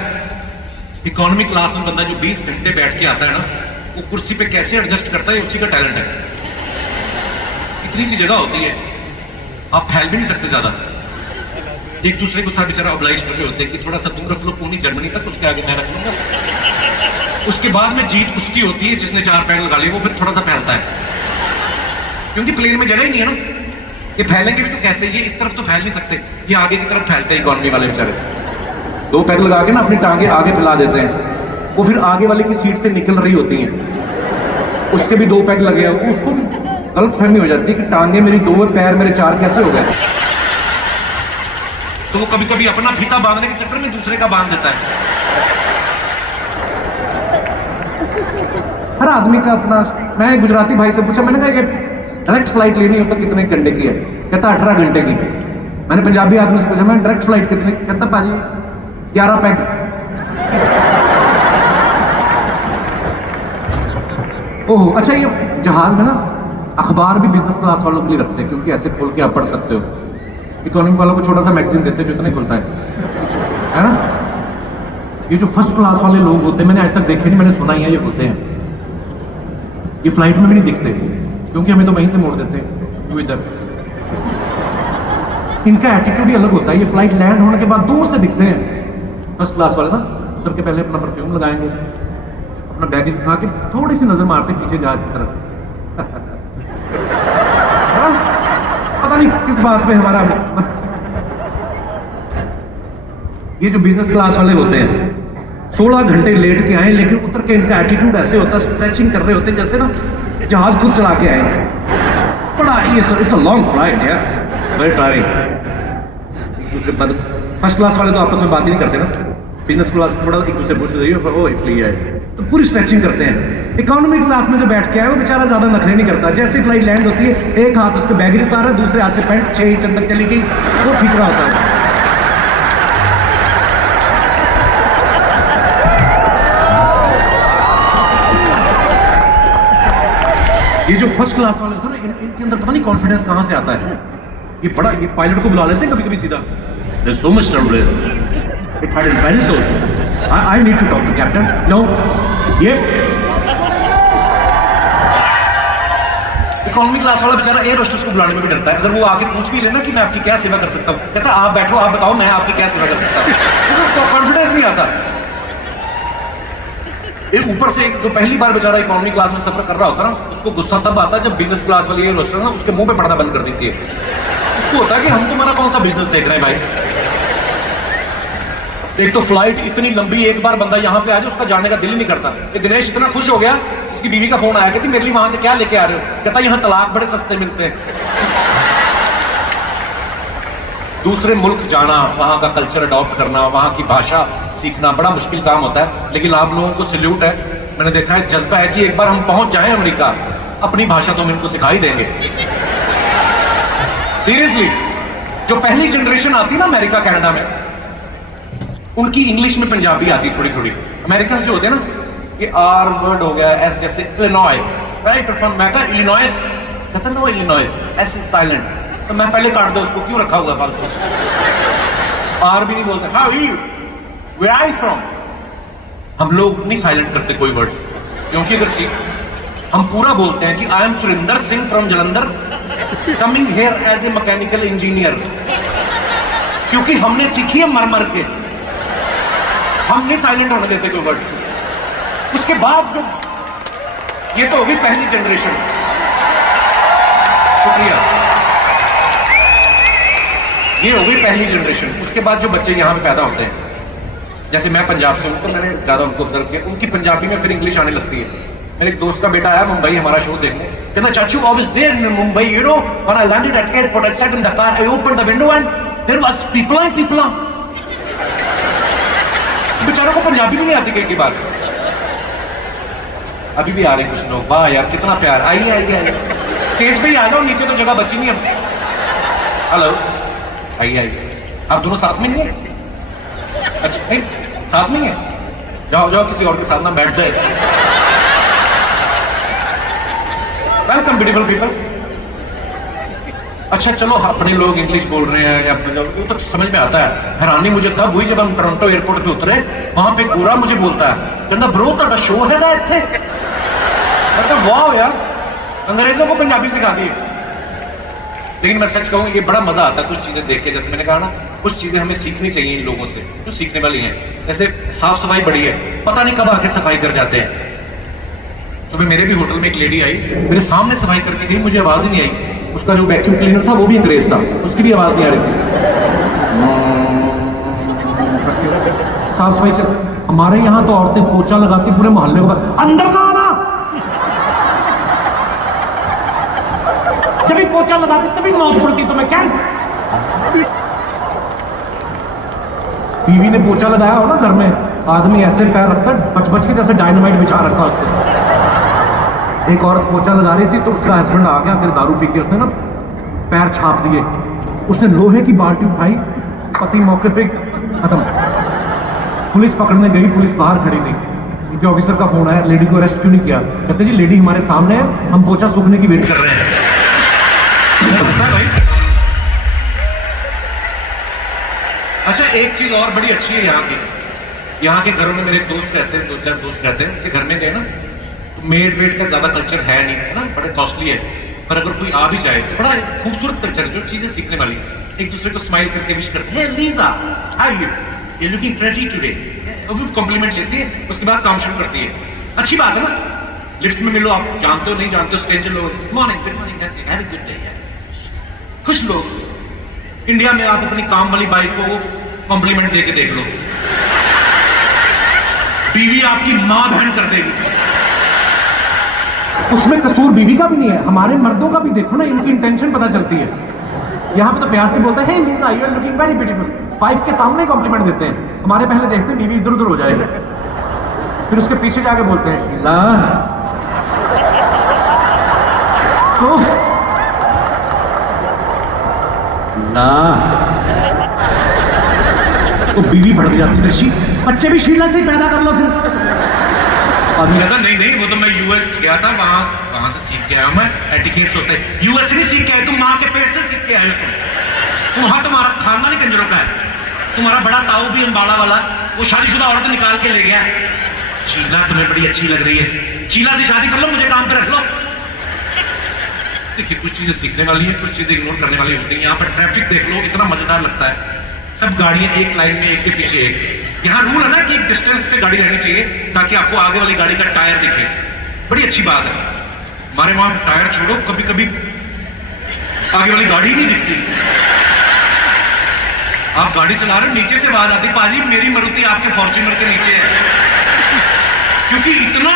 इकोनॉमी क्लास में बंदा जो 20 घंटे बैठ के आता है ना, वो कुर्सी पे कैसे एडजस्ट करता है, उसी का टैलेंट है। इतनी सी जगह होती है, आप फैल भी नहीं सकते ज्यादा। एक दूसरे को साथ बेचारा ऑब्लाइज कर रहे होते हैं कि थोड़ा सा तुम रख लो पूरी जर्मनी तक, उसके आगे मैं रख लूंगा। उसके बाद में जीत उसकी होती है जिसने 4 पैर लगा लिए, वो फिर थोड़ा सा फैलता है, क्योंकि प्लेन में जगह ही नहीं है ना। ये फैलेंगे भी तो कैसे, ये इस तरफ तो फैल नहीं सकते, ये आगे की तरफ फैलते हैं इकोनॉमी वाले बेचारे। 2 पैर लगा के ना अपनी टांगे आगे फैला देते हैं, वो फिर आगे वाले की सीट से निकल रही होती हैं, उसके भी 2 पैर लगे हैं, उसको गलत फहमी हो जाती है कि टांगे मेरी 2 और पैर मेरे 4 कैसे हो गए। तो वो कभी कभी अपना फीता बांधने के चक्कर में दूसरे का बांध देता है। हर आदमी का अपना। मैं गुजराती भाई से पूछा, मैंने कहा ये डायरेक्ट फ्लाइट लेनी हो तो कितने घंटे की है, कहता 18 घंटे की। मैंने पंजाबी आदमी से पूछा, मैं डायरेक्ट फ्लाइट कितने, कहता पाजी 11 पैक। ओह अच्छा, ये जहाज में ना अखबार भी बिजनेस क्लास वालों के लिए रखते हैं, क्योंकि ऐसे खोल के आप पढ़ सकते हो। इकोनॉमी वालों को छोटा सा मैगजीन देते हैं जो इतना खुलता है ना। ये जो फर्स्ट क्लास वाले लोग होते हैं, मैंने आज तक देखे नहीं, मैंने सुना ही है ये होते हैं। ये फ्लाइट में भी नहीं दिखते, क्योंकि हमें तो वहीं से मोड़ देते हैं, वो इधर। इनका एटीट्यूड ही अलग होता है। ये फ्लाइट लैंड होने के बाद दूर से दिखते हैं फर्स्ट क्लास वाले ना, उतर के पहले अपना परफ्यूम लगाएंगे, अपना बैगेज उठा के थोड़ी सी नजर मारते पीछे जहाज की तरफ। पता नहीं किस बात पे हमारा। ये जो बिजनेस क्लास वाले होते हैं 16 घंटे लेट के आए, लेकिन उतर के इनका एटीट्यूड ऐसे होता है, स्ट्रेचिंग कर रहे होते हैं जैसे ना जहाज खुद चला के आए। बड़ा ये इट्स अ लॉन्ग फ्लाइट यार, वेरी टायरिंग। फर्स्ट क्लास वाले तो आपस में बात ही नहीं करते ना, बिजनेस क्लास थोड़ा एक दूसरे पूछते जाइए, ओ इसलिए आए तो पूरी स्ट्रेचिंग करते हैं। इकोनॉमी क्लास में जो बैठ के आए वो बेचारा ज्यादा नखरे नहीं करता। जैसे फ्लाइट लैंड होती है, एक हाथ उसके बैगेज उतारा, दूसरे हाथ से पैंट 6 इंच अंदर चली गई, वो ठीक रहा होता है। ये जो फर्स्ट क्लास वाले होते हैं ना, इनके अंदर पता नहीं कॉन्फिडेंस कहां से आता है। ये बड़ा, ये पायलट को बुला लेते हैं कभी कभी सीधा, there's so much turbulence, it had in Paris also, I need to talk to captain, no, ये इकोनॉमी क्लास वाला बेचारा एयर होस्टेस को बुलाने में भी डरता है। अगर वो आके पूछ भी लेना कि मैं आपकी क्या सेवा कर सकता हूँ, कहता आप बैठो, आप बताओ मैं आपकी क्या सेवा कर सकता हूँ, तो कॉन्फिडेंस नहीं आता। ये ऊपर से जो पहली बार बेचारा इकोनॉमी क्लास में सफर कर रहा होता है ना, उसको गुस्सा तब आता है जब बिजनेस क्लास वाली एयर होस्टेस ना उसके मुंह पे पर्दा बंद कर देती है। उसको होता है कि हम तुम्हारा कौन सा बिजनेस देख रहे हैं भाई। एक तो फ्लाइट इतनी लंबी, एक बार बंदा यहाँ पे आ जाए उसका जाने का दिल ही नहीं करता। ये दिनेश इतना खुश हो गया, इसकी बीवी का फोन आया, कहती मेरे लिए वहां से क्या लेके आ रहे हो, कहता यहाँ तलाक बड़े सस्ते मिलते हैं। दूसरे मुल्क जाना, वहां का कल्चर अडॉप्ट करना, वहां की भाषा सीखना बड़ा मुश्किल काम होता है, लेकिन आप लोगों को सैल्यूट है। मैंने देखा है जज्बा है कि एक बार हम पहुंच जाएं अमेरिका, अपनी भाषा तो हम इनको सिखा ही देंगे। सीरियसली, जो पहली जनरेशन आती ना अमेरिका कनाडा में, उनकी इंग्लिश में पंजाबी आती थोड़ी थोड़ी। अमेरिकन जो होते हैं ना, ये आर वर्ड हो गया, एस जैसे इलिनॉय, राइट फ्रॉम, मैं कहा इलिनॉयस, कहता no Illinois, S is silent. तो मैं पहले काट दो उसको, क्यों रखा हुआ है फालतू, आर भी नहीं बोलते। How are you, where are you from, हम लोग नहीं साइलेंट करते कोई वर्ड, क्योंकि अगर हम पूरा बोलते हैं कि I am Surendra Singh from Jalandhar coming here as a mechanical engineer, क्योंकि हमने सीखी है मर मर के, हम नहीं साइलेंट होने देते कोई वर्ड। उसके बाद जो ये तो होगी पहली जनरेशन, शुक्रिया, ये होगी पहली जनरेशन। उसके बाद जो बच्चे यहाँ पे पैदा होते हैं, जैसे मैं पंजाब से हूँ तो मैंने ज्यादा उनको ऑब्जर्व किया, उनकी पंजाबी में फिर इंग्लिश आने लगती है। मेरे एक दोस्त का बेटा आया मुंबई हमारा शो देखने, कहना चाचू I was there in Mumbai, you know, when I landed at airport, I sat in the car, I opened the window and there was people. बेचारों को पंजाबी भी नहीं आती कई बार, अभी भी आ रहे कुछ लोग, वाह यार कितना प्यार, आइए स्टेज पे ही आ जाओ, नीचे तो जगह बची नहीं अब। हेलो, आइए, आप दोनों साथ में नहीं है? अच्छा नहीं साथ में ही है, जाओ किसी और के साथ ना बैठ जाए। Welcome beautiful people. अच्छा चलो, अपने लोग इंग्लिश बोल रहे हैं या वो तो समझ में आता है। हैरानी मुझे तब हुई जब हम टोरंटो एयरपोर्ट पे उतरे, वहां पे गोरा मुझे बोलता है, कहना ब्रो ਤੁਹਾਡਾ शो है ना इत्थे, मतलब वाह यार, अंग्रेजों को पंजाबी सिखा दी। लेकिन मैं सच कहूँ, ये बड़ा मजा आता है कुछ चीजें देख के, जैसे मैंने कहा ना, कुछ चीजें हमें सीखनी चाहिए इन लोगों से जो सीखने वाली हैं। जैसे साफ सफाई बड़ी है, पता नहीं कब आके सफाई कर जाते हैं। सुबह मेरे भी होटल में एक लेडी आई, मेरे सामने सफाई करके गई, मुझे आवाज ही नहीं आई। उसका जो वैक्यूम क्लीनर था वो भी अंग्रेज था, उसकी भी आवाज नहीं आ रही थी। साफ सफाई चल, हमारे यहाँ तो औरतें पोछा लगाती पूरे मोहल्ले को, अंदर ना आना, जब भी पोछा लगाती तभी मौत पड़ती तुम्हें, क्या बीवी ने पोछा लगाया हो ना घर में, आदमी ऐसे पैर रखता है बच बच के जैसे डायनामाइट बिछा रखा उसने। एक औरत पोछा लगा रही थी तो उसका हस्बैंड आ गया, फिर दारू पी के उसने ना पैर छाप दिए, उसने लोहे की बाल्टी उठाई, पति मौके पे खत्म। पुलिस पकड़ने गई, पुलिस बाहर खड़ी थी, उनके ऑफिसर का फोन आया, लेडी को अरेस्ट क्यों नहीं किया? कहते जी लेडी हमारे सामने है, हम पोछा सूखने की वेट कर रहे हैं। भाई अच्छा, एक चीज और बड़ी अच्छी है यहाँ के घरों में, मेरे दोस्त रहते हैं, 2-4 दोस्त रहते हैं, उनके घर में गए ना, मेड वेड का ज्यादा कल्चर है नहीं, है ना, बड़े कॉस्टली है, पर अगर कोई आ भी जाए तो बड़ा खूबसूरत कल्चर है, जो चीजें सीखने वाली। एक दूसरे को स्माइल करके विश करते हैं, Lisa how are you looking pretty today, वो कॉम्प्लीमेंट लेती है, उसके बाद काम शुरू करती है। अच्छी बात है ना, लिफ्ट में मिलो, आप जानते हो नहीं जानते हो, स्ट्रेंजर लोग, गुड मॉर्निंग कैसे, वेरी गुड डे, खुश लोग। इंडिया में आप अपनी काम वाली बाइक को कॉम्प्लीमेंट देके देख लो, बीवी आपकी मां बहन कर देगी। उसमें कसूर बीवी का भी नहीं है, हमारे मर्दों का भी देखो ना, इनकी इंटेंशन पता चलती है। यहाँ पे तो प्यार से बोलता है, hey Lisa you are looking very beautiful, wife के सामने कॉम्प्लीमेंट देते हैं। हमारे पहले देखते हैं बीवी इधर उधर हो जाएगी, फिर उसके पीछे जाके बोलते हैं शीला, तो बीवी बढ़ जाती है, बच्चे भी शीला से पैदा कर लो फिर। आदमी कहता नहीं वो तो मैं यूएस गया था, वहां से सीख के आया हूं मैं, एटिकेट्स होते हैं। यूएस नहीं सीख के आए तुम, माँ के पेट से सीख के आए हो तुम। वहां तुम्हारा खानदान ही कंजरों का है, तुम्हारा बड़ा ताऊ भी अंबाला वाला, वो शादीशुदा औरत निकाल के ले गया। शीला तुम्हें बड़ी अच्छी लग रही है, शीला से शादी कर लो, मुझे काम पे रख लो। देखिए, कुछ चीजें सीखने वाली है, कुछ चीजें इग्नोर करने वाली होती है। यहाँ पर ट्रैफिक देख लो, इतना मजेदार लगता है, सब गाड़ियां एक लाइन में, एक के पीछे एक। यहाँ रूल है ना कि एक डिस्टेंस पे गाड़ी रहनी चाहिए ताकि आपको आगे वाली गाड़ी का टायर दिखे, बड़ी अच्छी बात है। हमारे वहां टायर छोड़ो, कभी कभी आगे वाली गाड़ी नहीं दिखती। आप गाड़ी चला रहे हो, नीचे से आवाज आती, पाजी मेरी मारुति आपके फॉर्च्यूनर के नीचे है, क्योंकि इतना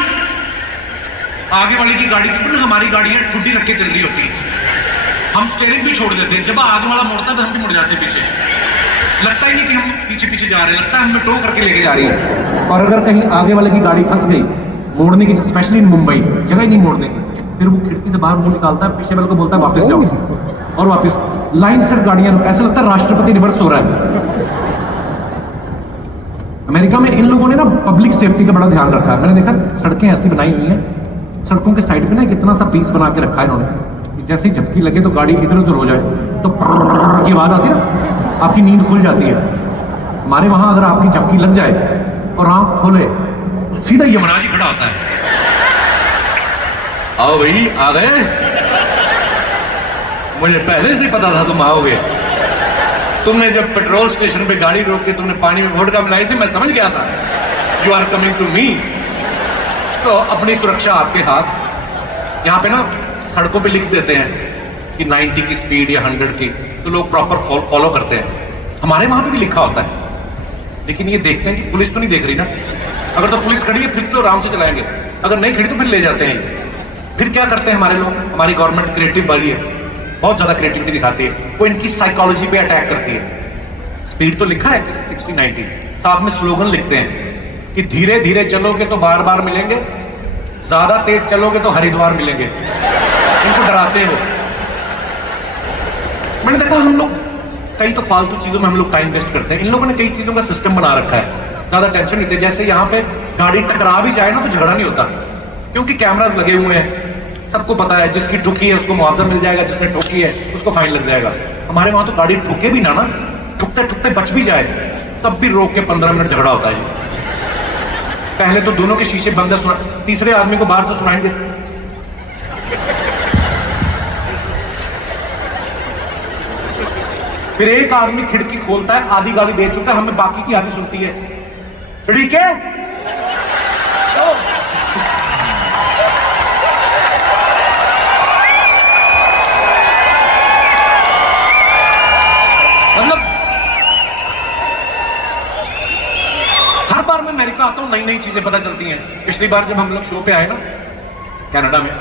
आगे वाले की गाड़ी की हमारी गाड़ियां ठुड्डी रख के चल रही होती है, हम स्टीयरिंग भी छोड़ देते हैं, जब आगे वाला मुड़ता तो हम भी मुड़ जाते हैं पीछे, लगता ही नहीं कि हम पीछे पीछे जा रहे हैं, लगता है हमें टो करके लेके जा रही है। और अगर कहीं आगे वाले की गाड़ी फंस गई, मोड़ने की, स्पेशली इन मुंबई जगह ही नहीं मोड़ने की, फिर वो खिड़की से बाहर मुंह निकालता है, पीछे वाले को बोलता है वापस जाओ, और वापस लाइन से गाड़ियां, ऐसा लगता है राष्ट्रपति रिवर्स हो रहा है। अमेरिका में इन लोगों ने ना पब्लिक सेफ्टी का बड़ा ध्यान रखा है। मैंने देखा सड़कें ऐसी बनाई हुई हैं, सड़कों के साइड पे ना कितना सा पीस बना के रखा है इन्होंने कि जैसे ही झपकी लगे तो गाड़ी इधर उधर हो जाए तो की आवाज आती है ना, आपकी नींद खुल जाती है। हमारे वहां अगर आपकी झपकी लग जाए और आंख खोले तो सीधा यमराज ही खड़ा होता है। आओ भाई, आ गए। मुझे पहले से पता था तुम आओगे। तुमने जब पेट्रोल स्टेशन पे गाड़ी रोक के तुमने पानी में वोडका मिलाई थी, मैं समझ गया था you are coming to me. तो अपनी सुरक्षा आपके हाथ। यहाँ पे ना सड़कों पे लिख देते हैं कि 90 की स्पीड या 100 की, तो लोग प्रॉपर फॉलो करते हैं। हमारे वहां पे भी लिखा होता है, लेकिन ये देखते हैं कि पुलिस तो नहीं देख रही ना। अगर तो पुलिस खड़ी है फिर तो आराम से चलाएंगे, अगर नहीं खड़ी तो फिर ले जाते हैं। फिर क्या करते हैं हमारे लोग, हमारी गवर्नमेंट क्रिएटिव वाली है, बहुत ज्यादा क्रिएटिविटी दिखाती है, वो इनकी साइकोलॉजी पे अटैक करती है। स्पीड तो लिखा है 60-90, साथ में स्लोगन लिखते हैं कि धीरे धीरे चलोगे तो बार बार मिलेंगे, ज्यादा तेज चलोगे तो हरिद्वार मिलेंगे। इनको डराते हो। मैंने देखा हम लोग कई तो फालतू चीजों में हम लोग टाइम वेस्ट करते हैं। इन लोगों ने कई चीजों का सिस्टम बना रखा है, ज्यादा टेंशन नहीं लेते। जैसे यहाँ पे गाड़ी टकरा भी जाए ना तो झगड़ा नहीं होता, क्योंकि कैमरास लगे हुए हैं, सबको पता है जिसकी ठुकी है उसको मुआवजा मिल जाएगा, जिसने ठोकी है उसको फाइन लग जाएगा। हमारे वहां तो गाड़ी ठुके भी ना ठुकते ठुकते बच भी जाए तब भी रोक के 15 मिनट झगड़ा होता है। पहले तो दोनों के शीशे बंद है, तीसरे आदमी को बाहर से सुनाएंगे। फिर एक आदमी खिड़की खोलता है, आधी गाली दे चुका है, हमें बाकी की आधी सुनती है। ठीक है, मतलब हर बार मैं अमेरिका आता हूं नई नई चीजें पता चलती हैं। पिछली बार जब हम लोग शो पे आए ना कनाडा में,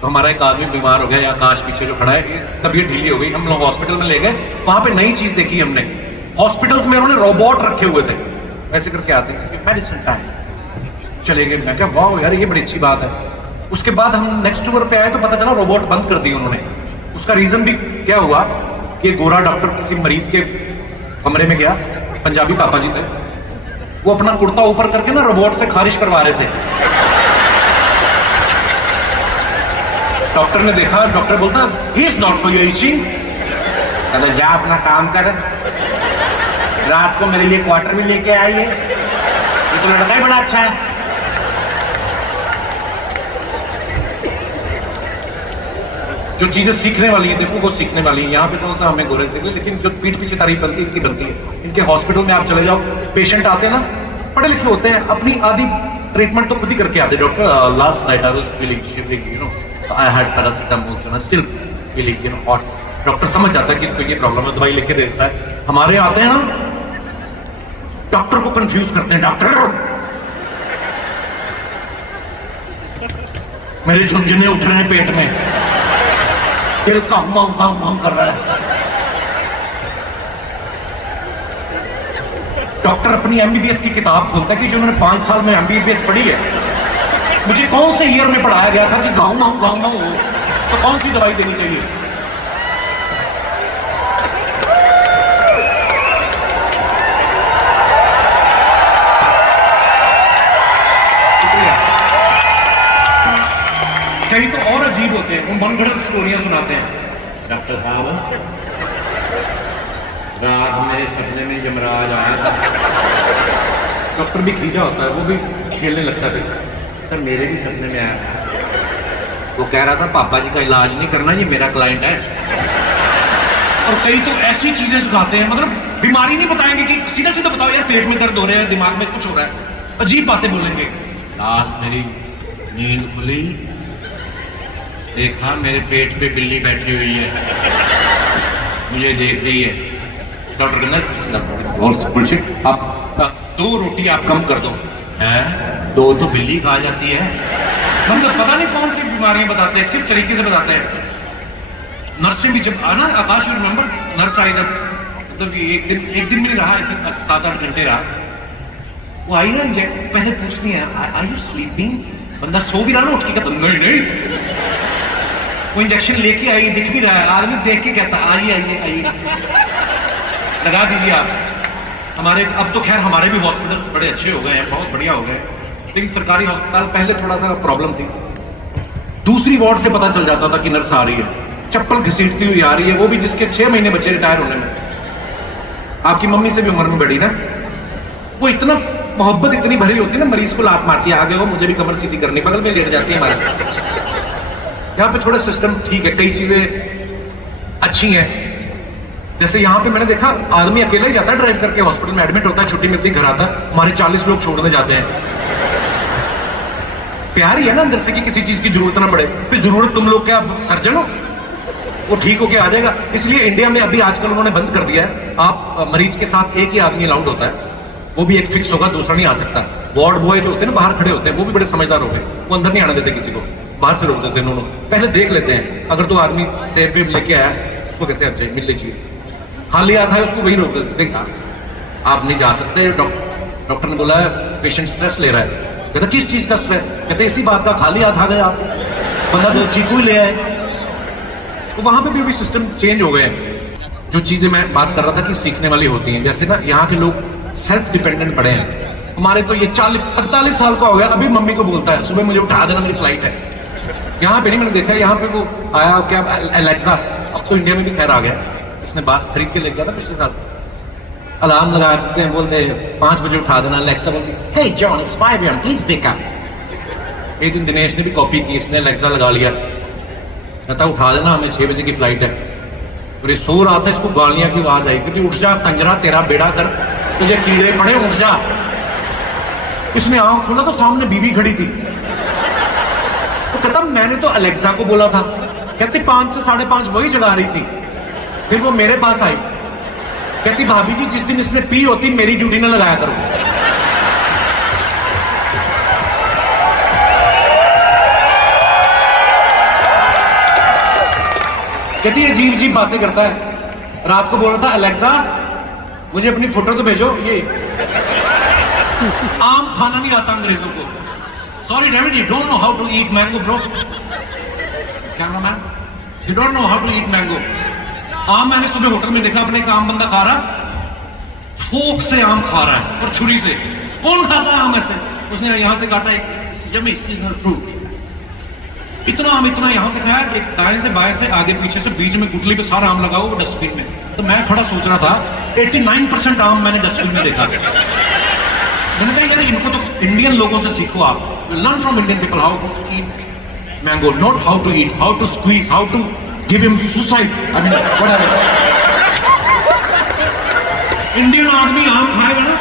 तो हमारा एक आदमी बीमार हो गया, या आकाश पीछे जो खड़ा है, तबीयत ढीली हो गई, हम लोग हॉस्पिटल में ले गए। वहां पे नई चीज देखी हमने, हॉस्पिटल्स में उन्होंने रोबोट रखे हुए थे, ऐसे करके आते हैं मेडिसिन टाइम, चले गए। मैं क्या वाह यार ये बड़ी अच्छी बात है। उसके बाद हम नेक्स्ट टूर पे आए तो पता चला रोबोट बंद कर दिए उन्होंने। उसका रीजन भी क्या हुआ कि गोरा डॉक्टर किसी मरीज के कमरे में गया, पंजाबी पापा जी थे, वो अपना कुर्ता ऊपर करके ना रोबोट से खारिश करवा रहे थे। डॉक्टर ने देखा, डॉक्टर बोलता he is not for your itching, कहता जा अपना काम कर, रात को मेरे लिए क्वार्टर में लेके आइए, ये तो लड़का ही बड़ा अच्छा है। जो चीजें सीखने वाली है देखो वो सीखने वाली है। यहाँ पे कौन सा हमें गोरे थे, लेकिन जो पीठ पीछे तारीफ बनती है इनकी बनती है। इनके हॉस्पिटल में आप चले जाओ, पेशेंट आते हैं ना, पढ़े लिखे होते हैं, अपनी आधी ट्रीटमेंट तो खुद ही करके आते। Doctor last night I was feeling shivering, you know, I had paracetamol, you know, still feeling, you know, hot. Doctor समझ जाता है कि इसको ये प्रॉब्लम है, दवाई लिख के दे देता है। हमारे आते हैं ना, डॉक्टर को कंफ्यूज करते हैं। डॉक्टर मेरे झुंझुने उठ रहे हैं पेट में, दिल का हम कर रहा है। डॉक्टर अपनी एमबीबीएस की किताब खोलता है कि जो उन्होंने 5 साल में एमबीबीएस पढ़ी है, मुझे कौन से ईयर में पढ़ाया गया था कि गाँव तो कौन सी दवाई देनी चाहिए। कई तो और अजीब होते हैं, वो मनगढ़ंत स्टोरियां सुनाते हैं। डॉक्टर साहब रात मेरे सपने में यमराज आया था। डॉक्टर भी खींचा होता है, वो भी खेलने लगता है। सर मेरे भी सपने में आया था, वो कह रहा था पापा जी का इलाज नहीं करना, ये मेरा क्लाइंट है। और कई तो ऐसी चीजें सिखाते हैं, मतलब बीमारी नहीं बताएंगे कि सीधा सीधा बताओ यार पेट में दर्द हो रहा है, दिमाग में कुछ हो रहा है, अजीब बातें बोलेंगे। रात मेरी नींद खुली, देखा मेरे पेट पे बिल्ली बैठी हुई है, मुझे देख रही है। डॉक्टर कहना आप 2 रोटी आप कम कर दो, हैं 2 तो बिल्ली खा जाती है। मतलब पता नहीं कौन सी बीमारियां बताते हैं, किस तरीके से बताते हैं। नर्सें भी जब आना, आकाश यू रिमेंबर, नर्स आई जब, मतलब एक दिन भी नहीं रहा, आई थिंक 7-8 घंटे रहा। वो आई ना, पहले पूछनी है आर यू स्लीपिंग, बंदा सो भी रहा ना, उठ के कहता नहीं। वो इंजेक्शन लेके आई, दिख भी रहा है, आदमी देख के कहता आइए आइए आइए, लगा दीजिए आप। हमारे अब तो खैर हमारे भी हॉस्पिटल्स बड़े अच्छे हो गए हैं, बहुत बढ़िया हो गए, लेकिन सरकारी हॉस्पिटल पहले थोड़ा सा प्रॉब्लम थी। दूसरी वार्ड से पता चल जाता था कि नर्स आ रही है, चप्पल घसीटती हुई आ रही है, वो भी जिसके 6 महीने बचे रिटायर होने में। आपकी मम्मी से भी उम्र में बड़ी ना, वो इतना मोहब्बत इतनी भरी होती है ना, मरीज को लात मारती है, आगे हो मुझे भी कमर सीधी करनी, बगल में लेट जाती है हमारे। यहाँ पे थोड़ा सिस्टम ठीक है, कई चीजें अच्छी हैं। जैसे यहाँ पे मैंने देखा आदमी अकेला ही जाता है ड्राइव करके, हॉस्पिटल में एडमिट होता है, छुट्टी मिलती घर आता है, हमारे 40 लोग छोड़ने जाते हैं। प्यार ही है ना अंदर से कि किसी चीज की जरूरत ना पड़े। फिर जरूरत तुम लोग क्या सर्जन हो, वो ठीक होके आ जाएगा। इसलिए इंडिया में अभी आजकल उन्होंने बंद कर दिया है, आप मरीज के साथ एक ही आदमी अलाउड होता है, वो भी एक फिक्स होगा, दूसरा नहीं आ सकता। वार्ड बॉय जो होते हैं ना बाहर खड़े होते हैं, वो भी बड़े समझदार हो गए, वो अंदर नहीं आने देते किसी को, बाहर से रोक देते हैं उन्होंने, पहले देख लेते हैं। अगर तो आदमी सेब वेब लेके आया उसको कहते हैं अच्छा मिल लीजिए, खाली आता है उसको वही रोक देते हैं, आप नहीं जा सकते, डॉक्टर ने बोला है पेशेंट स्ट्रेस ले रहा है। कहते किस चीज का स्ट्रेस? कहते इसी बात का, खाली हाथ आ गए आप, बंदा तो चीकू ही ले आए। तो वहां पे भी सिस्टम चेंज हो गए हैं। जो चीजें मैं बात कर रहा था कि सीखने वाली होती हैं, जैसे ना यहाँ के लोग सेल्फ डिपेंडेंट पड़े हैं। हमारे तो ये 40-45 साल का हो गया, अभी मम्मी को बोलता है सुबह मुझे उठा देना, मेरी फ्लाइट है। यहाँ पे नहीं, मैंने देखा यहाँ पे वो आया क्या एलेक्सा, अब तो इंडिया में भी खैर आ गया, इसने बात खरीद के ले गया था पिछले साल, अलार्म लगा देते हैं, बोलते हैं 5 बजे उठा देना, एलेक्सा बोलती hey John it's 5 AM please wake up. एक दिन दिनेश ने भी कॉपी की, इसने एलेक्सा लगा लिया, कहता उठा देना हमें 6 बजे की फ्लाइट है। और ये सो रहा था, इसको गालियां की आवाज आई, क्योंकि उठ जा कंजरा, तेरा बेड़ा कर, तुझे कीड़े पड़े, उठ जा। इसने आंख खोला तो सामने बीवी खड़ी थी, तो कहता मैंने तो अलेक्सा को बोला था, कहती 5 से 5:30 वही चला रही थी, फिर वो मेरे पास आई, कहती भाभी जी जिस दिन इसने पी होती मेरी ड्यूटी ना लगाया करो। कहती अजीब अजीब बातें करता है। रात को बोल रहा था अलेक्सा मुझे अपनी फोटो तो भेजो, ये आम खाना नहीं आता अंग्रेजों को, sorry David you don't know how to eat mango bro, cameraman you don't know how to eat mango. आम मैंने सुबह होटल में देखा, अपने एक आम बंदा खा रहा, फोक से आम खा रहा है और छुरी से। कौन खाता है आम ऐसे? उसने यहां से काटा, एक फ्रूट, इतना आम इतना यहां से खाया, एक दाएं से बाएं से आगे पीछे से बीच में गुटली पे सारा आम लगा हुआ डस्टबिन में। तो मैं खड़ा सोच रहा था 89% आम मैंने डस्टबिन में देखा। मैंने कहा यार इनको तो इंडियन लोगों से सीखो आप, learn from Indian people how to eat mango, not how to eat, how to squeeze, how to give him suicide, I mean whatever. Indian आदमी आम खाएगा ना,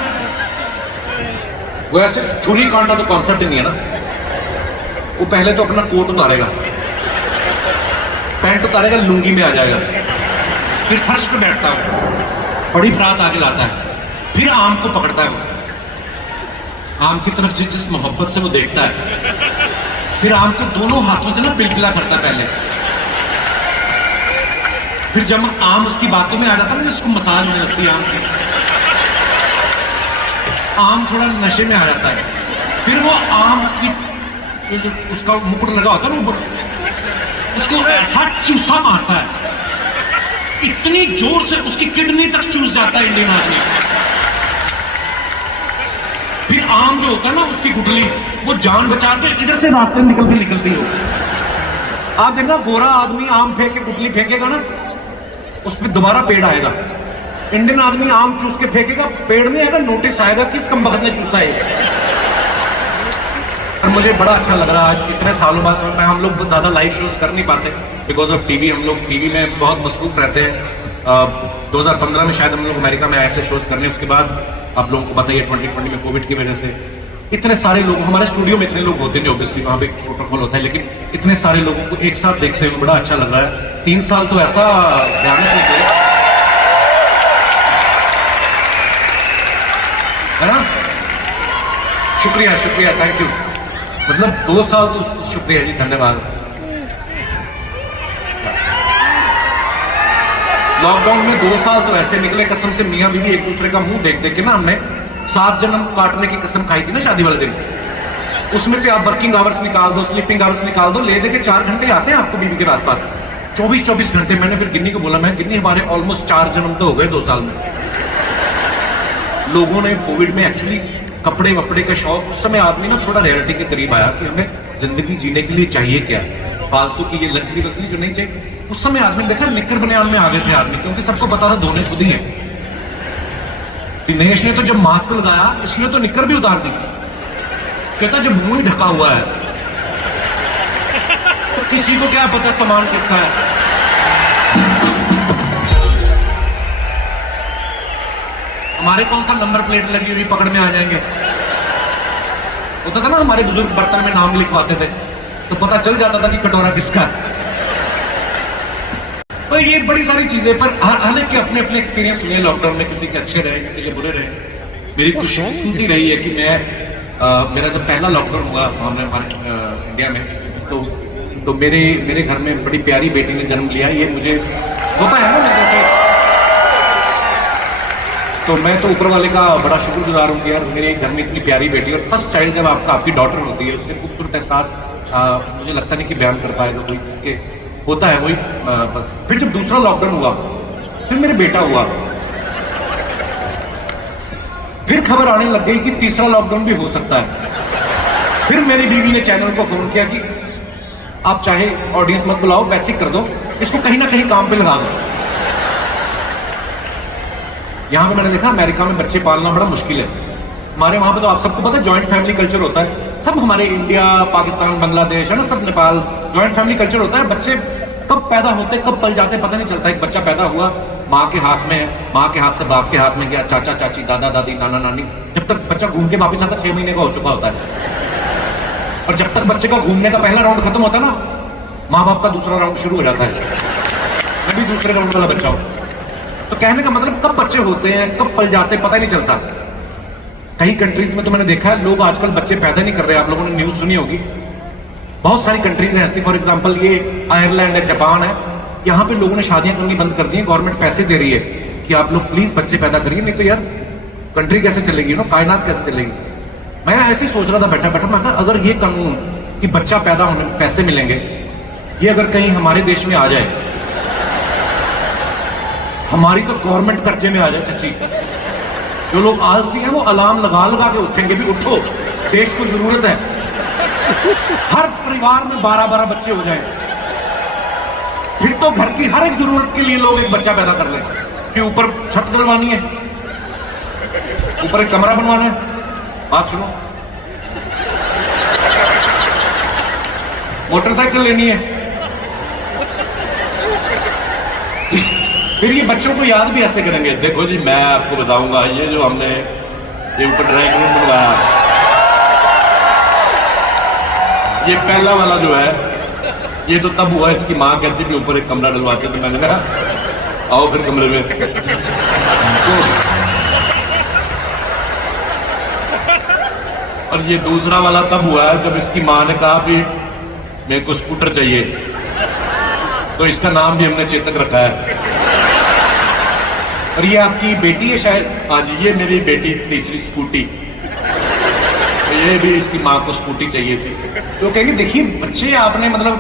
वो ऐसे छुरी कांटा तो कॉन्सेप्ट ही नहीं है ना। वो पहले तो अपना कोट उतारेगा, पैंट उतारेगा, लुंगी में आ जाएगा, फिर फर्श पे बैठता है, बड़ी बरात आगे लाता है, फिर आम को पकड़ता है, वो आम की तरफ जिस मोहब्बत से वो देखता है, फिर आम को दोनों हाथों से ना पिलपिला करता है पहले, फिर जब आम उसकी बातों में आ जाता है ना, उसको मसाज होने लगती है आम की, आम थोड़ा नशे में आ जाता है, फिर वो आम की जो उसका मुकुट लगा होता है ना ऊपर, उसको ऐसा चूसा मारता है, इतनी जोर से उसकी किडनी तक चूस जाता है इंडियन आदमी। फिर आम जो होता है ना उसकी गुठली, वो जान बचा के इधर से रास्ते निकलती हो। आप देखना गोरा आदमी आम फेंक के गुठली फेंकेगा ना, उस पर दोबारा पेड़ आएगा। इंडियन आदमी आम चूस के फेंकेगा, पेड़ नहीं आएगा, नोटिस आएगा किस कमबख्त ने चूसा है। और मुझे बड़ा अच्छा लग रहा है आज इतने सालों बाद, मैं हम लोग ज्यादा लाइव शोज कर नहीं पाते बिकॉज ऑफ टीवी, हम लोग टीवी में बहुत मसरूफ रहते हैं। 2015 में शायद हम लोग अमेरिका में आए थे शोज करने, उसके बाद आप लोगों को बताइए 2020 में कोविड की वजह से इतने सारे लोग, हमारे स्टूडियो में इतने लोग होते हैं, ऑब्वियसली वहाँ पे प्रोटोकॉल होता है, लेकिन इतने सारे लोगों को एक साथ देखते हुए बड़ा अच्छा लग रहा है। 3 साल तो ऐसा भयानक है ना। शुक्रिया शुक्रिया, थैंक यू। मतलब 2 साल तो शुक्रिया जी, धन्यवाद। लॉकडाउन में 2 साल तो ऐसे निकले कसम से, मियां बीवी एक दूसरे का मुंह देख देख के ना, हमने 7 जन्म काटने की कसम खाई थी ना शादी वाले दिन। उसमें से आप वर्किंग आवर्स निकाल दो, स्लीपिंग आवर्स निकाल दो, ले दे के 4 घंटे आते हैं आपको बीवी के आसपास, 24-24 घंटे। मैंने फिर गिन्नी को बोला, मैं गिन्नी हमारे ऑलमोस्ट 4 जन्म तो हो गए 2 साल में। लोगों ने कोविड में एक्चुअली कपड़े वपड़े का शौक, उस समय आदमी ना थोड़ा रियलिटी के करीब आया कि हमें जिंदगी जीने के लिए चाहिए क्या, फालतू की ये लग्जरी वग्जरी जो नहीं चाहिए। उस समय आदमी देखा निक्कर बनियान में आ गए थे आदमी, क्योंकि सबको पता था धोने खुद ही है। दिनेश ने तो जब मास्क लगाया इसने तो निक्कर भी उतार दी, कहता जब मुंह ही ढका हुआ है तो किसी को क्या पता सामान किसका है। हमारे कौन सा नंबर प्लेट लगी हुई पकड़ में आ जाएंगे। होता था ना हमारे बुजुर्ग बर्तन में नाम लिखवाते थे तो पता चल जाता था कि कटोरा किसका है। तो ये बड़ी सारी चीजें, पर हालांकि अपने अपने एक्सपीरियंस हुए लॉकडाउन में, किसी के अच्छे रहे किसी के बुरे रहे। मेरी खुशकिस्मती रही है कि मैं मेरा जब पहला लॉकडाउन हुआ हमारे इंडिया में, तो मेरे घर में बड़ी प्यारी बेटी ने जन्म लिया। ये मुझे होता है ना जैसे, तो मैं तो ऊपर वाले का बड़ा शुक्रगुजार हूँ कि यार मेरे घर में इतनी प्यारी बेटी, और फर्स्ट चाइल्ड जब आपकी डॉटर होती है उससे खूबसूरत एहसास मुझे लगता नहीं कि बयान कर पाएगा कोई, जिसके होता है वही। फिर जब दूसरा लॉकडाउन हुआ फिर मेरे बेटा हुआ, फिर खबर आने लग गई कि तीसरा लॉकडाउन भी हो सकता है। फिर मेरी बीवी ने चैनल को फोन किया कि आप चाहे ऑडियंस मत बुलाओ, वैसे कर दो, इसको कहीं ना कहीं काम पे लगा दो। यहाँ पे मैंने देखा अमेरिका में बच्चे पालना बड़ा मुश्किल है। हमारे वहां पे तो आप सबको पता है जॉइंट फैमिली कल्चर होता है। सब हमारे इंडिया, पाकिस्तान, बांग्लादेश है ना, सब नेपाल जॉइंट फैमिली कल्चर होता है। बच्चे कब पैदा होते कब पल जाते पता नहीं चलता। एक बच्चा पैदा हुआ माँ के हाथ में है, माँ के हाथ से बाप के हाथ में गया, चाचा चाची दादा दादी नाना नानी, जब तक बच्चा घूम के वापस आता 6 महीने का हो चुका होता है। और जब तक बच्चे का घूमने का पहला राउंड खत्म होता है ना, माँ बाप का दूसरा राउंड शुरू हो जाता है। मैं भी दूसरे राउंड वाला बच्चा हूँ। तो कहने का मतलब कब बच्चे होते हैं कब पल जाते पता ही नहीं चलता। कई कंट्रीज में तो मैंने देखा है लोग आजकल बच्चे पैदा नहीं कर रहे। आप लोगों ने न्यूज सुनी होगी, बहुत सारी कंट्रीज हैं ऐसी। फॉर एग्जांपल ये आयरलैंड है, जापान है, यहाँ पे लोगों ने शादियां करनी बंद कर दी है। गवर्नमेंट पैसे दे रही है कि आप लोग प्लीज बच्चे पैदा करिए, नहीं तो यार कंट्री कैसे चलेगी ना, कायनात कैसे चलेगी। मैं ऐसे ही सोच रहा था बैठा बैठा, मैं कहा अगर ये कानून कि बच्चा पैदा होने में पैसे मिलेंगे, ये अगर कहीं हमारे देश में आ जाए, हमारी तो गवर्नमेंट कर्जे में आ जाए सच्ची। जो लोग आलसी हैं वो अलार्म लगा लगा के उठेंगे, भी उठो, देश को जरूरत है। हर परिवार में 12-12 बच्चे हो जाएं, फिर तो घर की हर एक जरूरत के लिए लोग एक बच्चा पैदा कर लें। कि ऊपर छत डलवानी है, ऊपर एक कमरा बनवाना है, बात सुनो, मोटरसाइकिल लेनी है, फिर ये बच्चों को याद भी ऐसे करेंगे। देखो जी मैं आपको बताऊंगा, ये जो हमने ये ऊपर ड्राइंग रूम बनवाया, ये पहला वाला जो है ये तो तब हुआ इसकी माँ कहती थी ऊपर एक कमरा डलवाते, तो मैंने कहा आओ फिर कमरे में। तो और ये दूसरा वाला तब हुआ है जब इसकी माँ ने कहा कि मेरे को स्कूटर चाहिए, तो इसका नाम भी हमने चेतक रखा है। और ये आपकी बेटी है शायद? हाँ जी, ये मेरी बेटी तीसरी स्कूटी, तो ये भी इसकी माँ को स्कूटी चाहिए थी। तो कहेंगे देखिए बच्चे आपने मतलब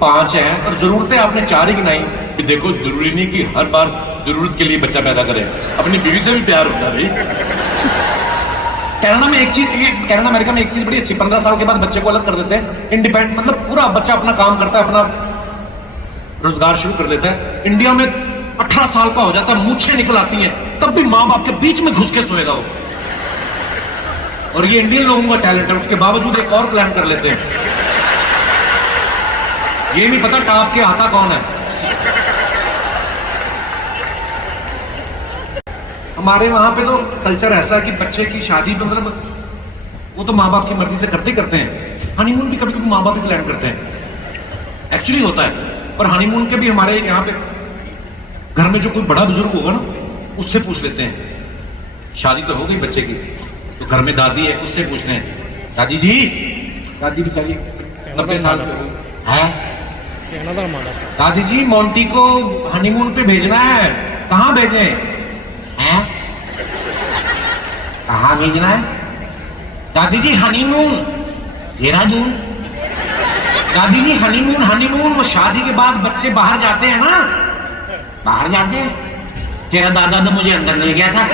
5 हैं और जरूरतें आपने 4 ही गिनाई। कि देखो जरूरी नहीं कि हर बार जरूरत के लिए बच्चा पैदा करे, अपनी बीवी से भी प्यार होता है भाई। कनाडा में एक चीज, ये कनाडा अमेरिका में एक चीज बड़ी अच्छी, 15 साल के बाद बच्चे को अलग कर देते हैं, इंडिपेंडेंट, मतलब पूरा बच्चा अपना काम करता है, अपना रोजगार शुरू कर देता है। इंडिया में 18 साल का हो जाता है, मूंछें निकल आती हैं, तब भी माँ बाप के बीच में घुस के सोएगा वो। और ये इंडियन लोगों का टैलेंट है, उसके बावजूद एक और प्लान कर लेते हैं। ये नहीं पता टाप के आता कौन है। हमारे वहां पे तो कल्चर ऐसा कि बच्चे की शादी पे मतलब वो तो माँ बाप की मर्जी से करते ही करते हैं। हनीमून भी कभी कभी माँ बाप ही प्लान करते हैं, एक्चुअली होता है। और हनीमून के भी हमारे यहाँ पे घर में जो कोई बड़ा बुजुर्ग होगा ना, उससे पूछ लेते हैं। शादी तो हो गई बच्चे की, तो घर में दादी है, उससे पूछते हैं दादी जी, दादी बेचारी 90 साल है, दादी जी मोंटी को हनीमून पे भेजना है, कहाँ भेजे हैं? कहाँ भेजना है? दादी जी हनीमून देहरादून। दादी जी हनीमून, हनीमून वो शादी के बाद बच्चे बाहर जाते हैं ना, बाहर जाते हैं। तेरा दादा तो मुझे अंदर ले गया था।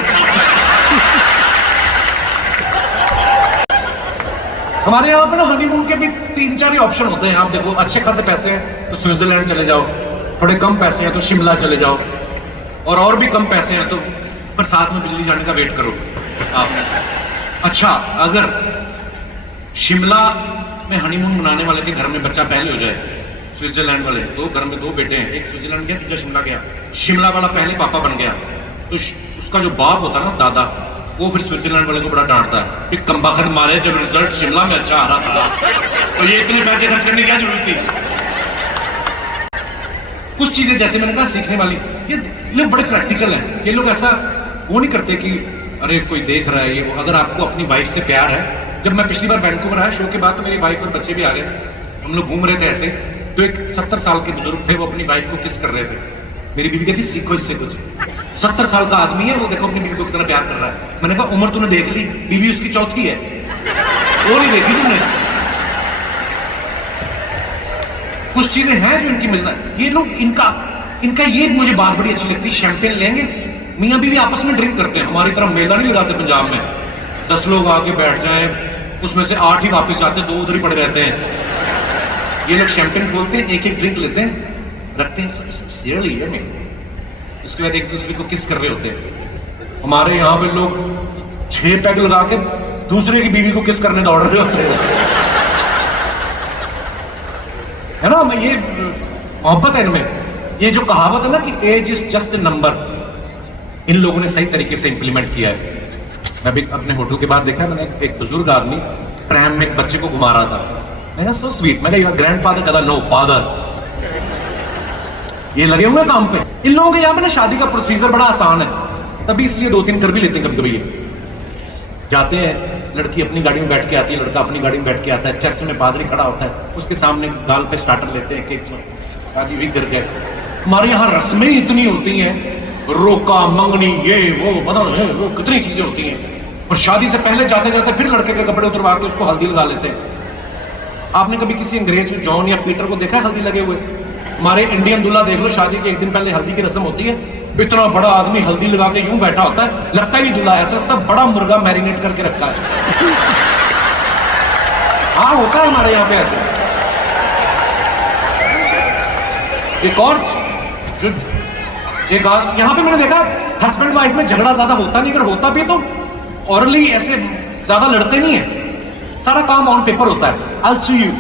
हमारे यहाँ पे ना हनीमून के भी 3-4 ही ऑप्शन होते हैं। आप देखो अच्छे खासे पैसे हैं तो स्विट्जरलैंड चले जाओ, थोड़े कम पैसे हैं तो शिमला चले जाओ, और भी कम पैसे हैं तो बरसात में बिजली जाने का वेट करो आप। अच्छा, अगर शिमला में हनीमून मनाने वाले के घर में बच्चा पहले हो जाए, स्विट्जरलैंड वाले दो घर में 2 बेटे हैं, एक स्विट्जरलैंड गया दूसरा शिमला गया, शिमला वाला पहले पापा बन गया तो उसका जो बाप होता है ना, दादा, वो फिर स्विट्जरलैंड वाले को बड़ा डांटता है कि कमबख्त मारे, जब रिजल्ट शिमला में अच्छा आ रहा था तो ये इतने पैसे खर्च करने की क्या जरूरत थी। कुछ चीजें जैसे मैंने कहा सीखने वाली, ये बड़े प्रैक्टिकल हैं। ये लोग ऐसा वो नहीं करते कि अरे कोई देख रहा है ये वो। अगर आपको अपनी वाइफ से प्यार है, जब मैं पिछली बार वैंकूवर आया शो के बाद तो मेरी वाइफ और बच्चे भी आ गए, हम लोग घूम रहे थे ऐसे, तो एक 70 साल के बुजुर्ग थे, वो अपनी वाइफ को किस कर रहे थे। मेरी बीवी कहती सीखो इससे कुछ, 70 साल का आदमी है वो, देखो अपनी बीवी को कितना प्यार कर रहा है। मैंने कहा उम्र तूने देख ली, बीवी उसकी चौथी है, वो नहीं देखी तुमने। कुछ चीजें हैं जो इनकी मिलता है। ये लोग इनका ये मुझे बात बड़ी अच्छी लगती है, शैंपेन लेंगे, मियाँ बीवी आपस में ड्रिंक करते हैं। हमारी तरह मेला नहीं लगाते पंजाब में, 10 लोग आके बैठ जाए, उसमें से 8 ही वापस जाते हैं, 2 उधर ही पड़े रहते हैं। ये लोग शैंपेन खोलते हैं, एक ड्रिंक लेते हैं, रखते हैं उसके बाद एक दूसरे को किस कर रहे होते हैं। हमारे यहाँ पे लोग 6 पैग लगा के दूसरे की बीवी को किस करने दौड़ रहे होते हैं, है ना। मैं ये मोहब्बत है इनमें। ये जो कहावत है ना कि age is just a number, इन लोगों ने सही तरीके से इंप्लीमेंट किया है। मैं भी अपने होटल के बाद देखा, मैंने एक बुजुर्ग आदमी ट्रैम में एक बच्चे को घुमा रहा था। मैंने सो स्वीट, मैं कहा ग्रैंडफादर, कहता नो फादर। ये लगे हुए काम पे। इन लोगों के यहाँ पे ना शादी का प्रोसीजर बड़ा आसान है, तभी इसलिए 2-3 कर भी लेते हैं कभी कभी। ये जाते हैं, लड़की अपनी गाड़ी में बैठ के आती है, लड़का अपनी गाड़ी में बैठ के आता है, चर्च में पादरी खड़ा होता है, उसके सामने गाल पे स्टार्टर लेते हैं, केक, शादी भी कर गए। हमारे यहाँ रस्में इतनी होती हैं, रोका मंगनी, ये वो बदल है वो, कितनी चीजें होती हैं। और शादी से पहले जाते जाते फिर लड़के के कपड़े उतरवा के उसको हल्दी लगा लेते हैं। आपने कभी किसी अंग्रेज जॉन या पीटर को देखा है हल्दी लगे हुए? हमारे इंडियन दूल्हा देख लो, शादी के 1 दिन पहले हल्दी की रस्म होती है, इतना बड़ा आदमी हल्दी लगा के यूं बैठा होता है, लगता ही नहीं दूल्हा, ऐसा लगता है बड़ा मुर्गा मैरिनेट करके रखा है। हाँ होता है हमारे यहाँ पे ऐसे। एक और जो यहाँ पे मैंने देखा, हस्बैंड वाइफ में झगड़ा ज्यादा होता नहीं, अगर होता भी तो ओरली ऐसे ज्यादा लड़ते नहीं है, सारा काम ऑन पेपर होता है। I'll see you,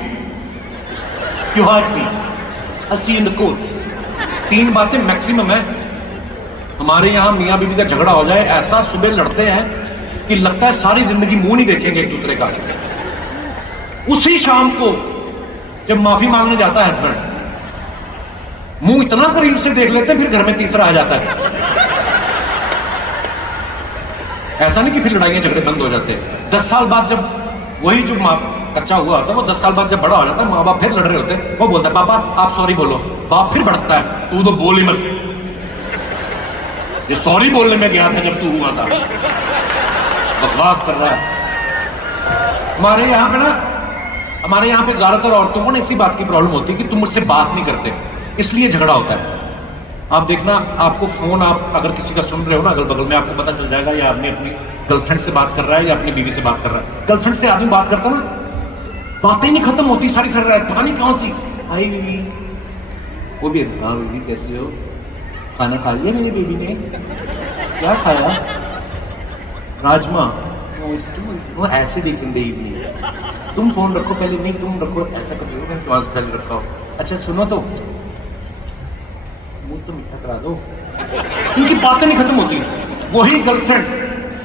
you hurt me, I'll see you in the court। 3 बातें मैक्सिमम है। हमारे यहाँ मियाँ बीवी का झगड़ा हो जाए, ऐसा सुबह लड़ते हैं कि लगता है सारी जिंदगी मुंह नहीं देखेंगे एक दूसरे का। उसी शाम को जब माफी मांगने जाता है हस्बैंड, मुंह इतना करीब से देख लेते हैं, फिर घर में तीसरा आ जाता है। ऐसा नहीं कि फिर लड़ाइयां झगड़े बंद हो जाते हैं। 10 साल बाद जब वही जो माँ कच्चा हुआ होता है, वो 10 साल बाद जब बड़ा हो जाता है, माँ बाप फिर लड़ रहे होते हैं, वो बोलता है पापा आप सॉरी बोलो, बाप फिर भड़कता है, तू तो बोल ही मत, ये सॉरी बोलने में गया था जब तू हुआ था, बकवास कर रहा है। हमारे यहाँ पे ज्यादातर औरतों को ना इसी बात की प्रॉब्लम होती है कि तुम मुझसे बात नहीं करते, इसलिए झगड़ा होता है। आप देखना, आपको फोन आप अगर किसी का सुन रहे हो ना अगल बगल में, आपको पता चल जाएगा ये आदमी अपनी गर्लफ्रेंड से बात कर रहा है या अपनी बीवी से बात कर रहा है। गर्लफ्रेंड से आदमी बात करता ना, बातें नहीं खत्म होती सारी रात, पता नहीं कौन सी आई बीवी, वो भी हाँ बीवी कैसी हो, खाना खा लिया मेरी बीवी ने, क्या खाया, राजमा, वो ऐसे देखेंगे तुम फोन रखो पहले, नहीं तुम रखो, ऐसा कर दो मैं क्लास पहले रखा हो, अच्छा सुनो तो मुंह तो मीठा करा दो, क्योंकि बातें नहीं खत्म होती। वही गर्लफ्रेंड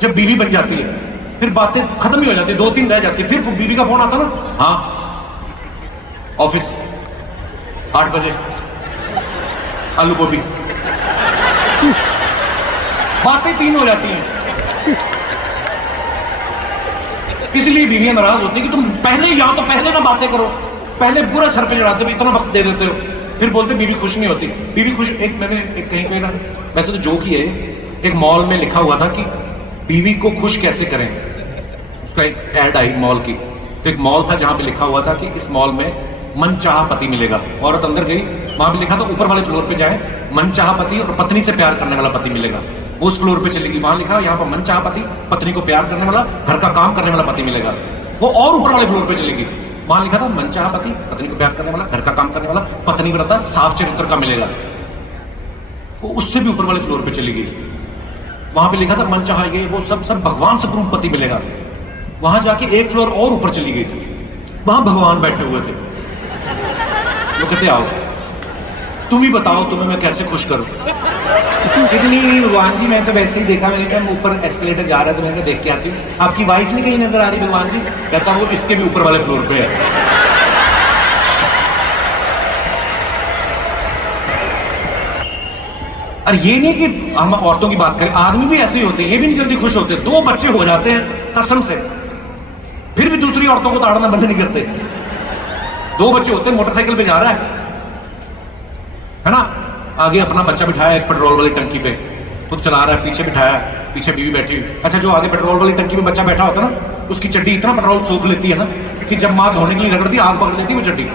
जब बीवी बन जाती है फिर बातें खत्म ही हो जाती है, 2-3 रह जाती है, फिर बीवी का फोन आता ना, हाँ ऑफिस 8 बजे आलू गोभी, बातें 3 हो जाती हैं। इसलिए बीवियां नाराज होती है कि तुम पहले या तो पहले ना बातें करो, पहले पूरा सर पे चढ़ाते हो, इतना वक्त दे देते हो, फिर बोलते बीवी खुश नहीं होती। बीवी खुश, मैंने कहीं पे ना, वैसे तो जोक ही है, एक मॉल में लिखा हुआ था कि बीवी को खुश कैसे करें, उसका एक ऐड आई मॉल की, तो एक मॉल था जहां पे लिखा हुआ था कि इस मॉल में मनचाहा पति मिलेगा। औरत अंदर गई, वहां पे लिखा था ऊपर वाले फ्लोर पे जाए, मनचाहा पति और पत्नी से प्यार करने वाला पति मिलेगा। उस फ्लोर पे चलेगी, वहां लिखा यहाँ पर मनचाहा पति, पत्नी को प्यार करने वाला, घर का काम करने वाला पति मिलेगा। वो और ऊपर वाले फ्लोर पे चली गई। वहां लिखा था मनचाहा पति, पत्नी को प्यार करने वाला, घर का काम करने वाला, पत्नी व्रता, साफ चरित्र का मिलेगा। वो उससे भी ऊपर वाले फ्लोर पे चली गई। वहां पे लिखा था मनचाहा ये वो सब भगवान से प्रूफ पति मिलेगा। वहां जाके एक फ्लोर और ऊपर चली गई थी, वहां भगवान बैठे हुए थे। वो कहते आओ तुम ही बताओ तुम्हें मैं कैसे खुश करूं। इतनी भगवान जी मैं तो वैसे ही देखा, मैंने कहा ऊपर एस्केलेटर जा रहा है तो मैंने देख के आती हूँ। आपकी वाइफ नहीं कहीं नजर आ रही भगवान जी? कहता वो इसके भी ऊपर वाले फ्लोर पे है। और ये नहीं कि हम औरतों की बात करें, आदमी भी ऐसे ही होते हैं, ये भी नहीं जल्दी खुश होते। 2 बच्चे हो जाते हैं कसम से, फिर भी दूसरी औरतों को ताड़ना बंद नहीं करते। 2 बच्चे होते हैं, मोटरसाइकिल पे जा रहा है ना, आगे अपना बच्चा बिठाया एक पेट्रोल वाली टंकी पे, खुद चला रहा है, पीछे बिठाया, पीछे बीवी बैठी हुई। अच्छा जो आगे पेट्रोल वाली टंकी पे बच्चा बैठा होता है ना, उसकी चड्डी इतना पेट्रोल सोख लेती है ना कि जब माँ धोने के लिए रगड़ती आग पकड़ लेती है वो चड्डी।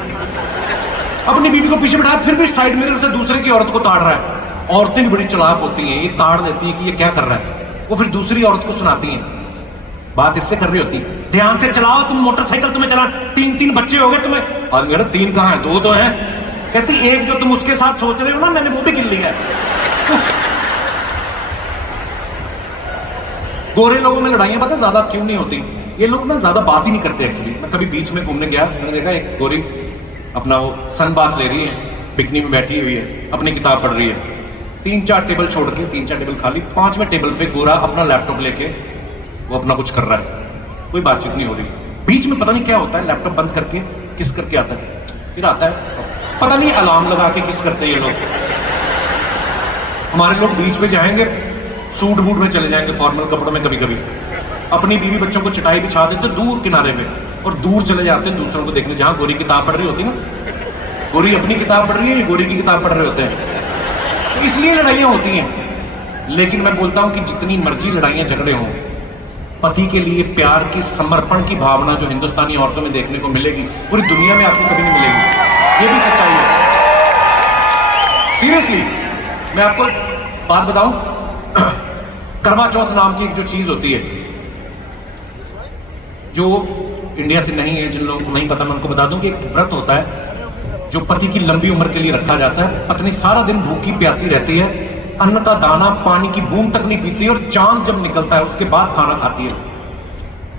अपनी बीवी को पीछे बिठाया, फिर भी साइड मिरर से दूसरे की औरत को ताड़ रहा है। औरतें भी बड़ी चालाक होती हैं, ये ताड़ देती है कि ये क्या कर रहा है, वो फिर दूसरी औरत को सुनाती हैं। बात इससे कर रही होती, ध्यान से चलाओ तुम मोटरसाइकिल, तुम्हें चला 3 बच्चे हो गए तुम्हें। और मेरा 3 कहाँ है, 2 तो हैं। कहती एक जो तुम उसके साथ सोच रहे हो ना, मैंने वो भी गिन लिया है। गोरे लोगों में लड़ाइयां पता ज्यादा क्यों नहीं होती? ये लोग ना ज्यादा बात ही नहीं करते एक्चुअली। मैं कभी बीच में घूमने गया, मैंने देखा एक गोरी अपना वो सन बाथ ले रही है, पिकनिक में बैठी हुई है, अपनी किताब पढ़ रही है। 3-4 टेबल छोड़ के, 3-4 टेबल खाली, 5वें टेबल पे गोरा अपना लैपटॉप लेके वो अपना कुछ कर रहा है, कोई बातचीत नहीं हो रही। बीच में पता नहीं क्या होता है, लैपटॉप बंद करके किस करके आता है, फिर आता है, पता नहीं अलार्म लगा के किस करते हैं ये लोग। हमारे लोग बीच में जाएंगे, सूट बूट में चले जाएंगे, फॉर्मल कपड़ों में, कभी कभी अपनी बीवी बच्चों को चटाई बिछा देते दूर किनारे में और दूर चले जाते हैं दूसरों को देखने, जहां गोरी किताब पढ़ रही होती है ना। गोरी अपनी किताब पढ़ रही है, ये गोरी की किताब पढ़ रहे होते हैं, इसलिए लड़ाइयां होती हैं। लेकिन मैं बोलता हूं कि जितनी मर्जी लड़ाइयां झगड़े हों, पति के लिए प्यार की, समर्पण की भावना जो हिंदुस्तानी औरतों में देखने को मिलेगी, पूरी दुनिया में आपको कभी नहीं मिलेगी। ये भी सच्चाई है। सीरियसली मैं आपको बात बताऊं, करवा चौथ नाम की एक जो चीज होती है, जो इंडिया से नहीं है, जिन लोगों को नहीं पता मैं उनको बता दूं कि एक व्रत होता है जो पति की लंबी उम्र के लिए रखा जाता है। पत्नी सारा दिन भूखी प्यासी रहती है, अन्न का दाना, पानी की बूंद तक नहीं पीती है, और चांद जब निकलता है उसके बाद खाना खाती है।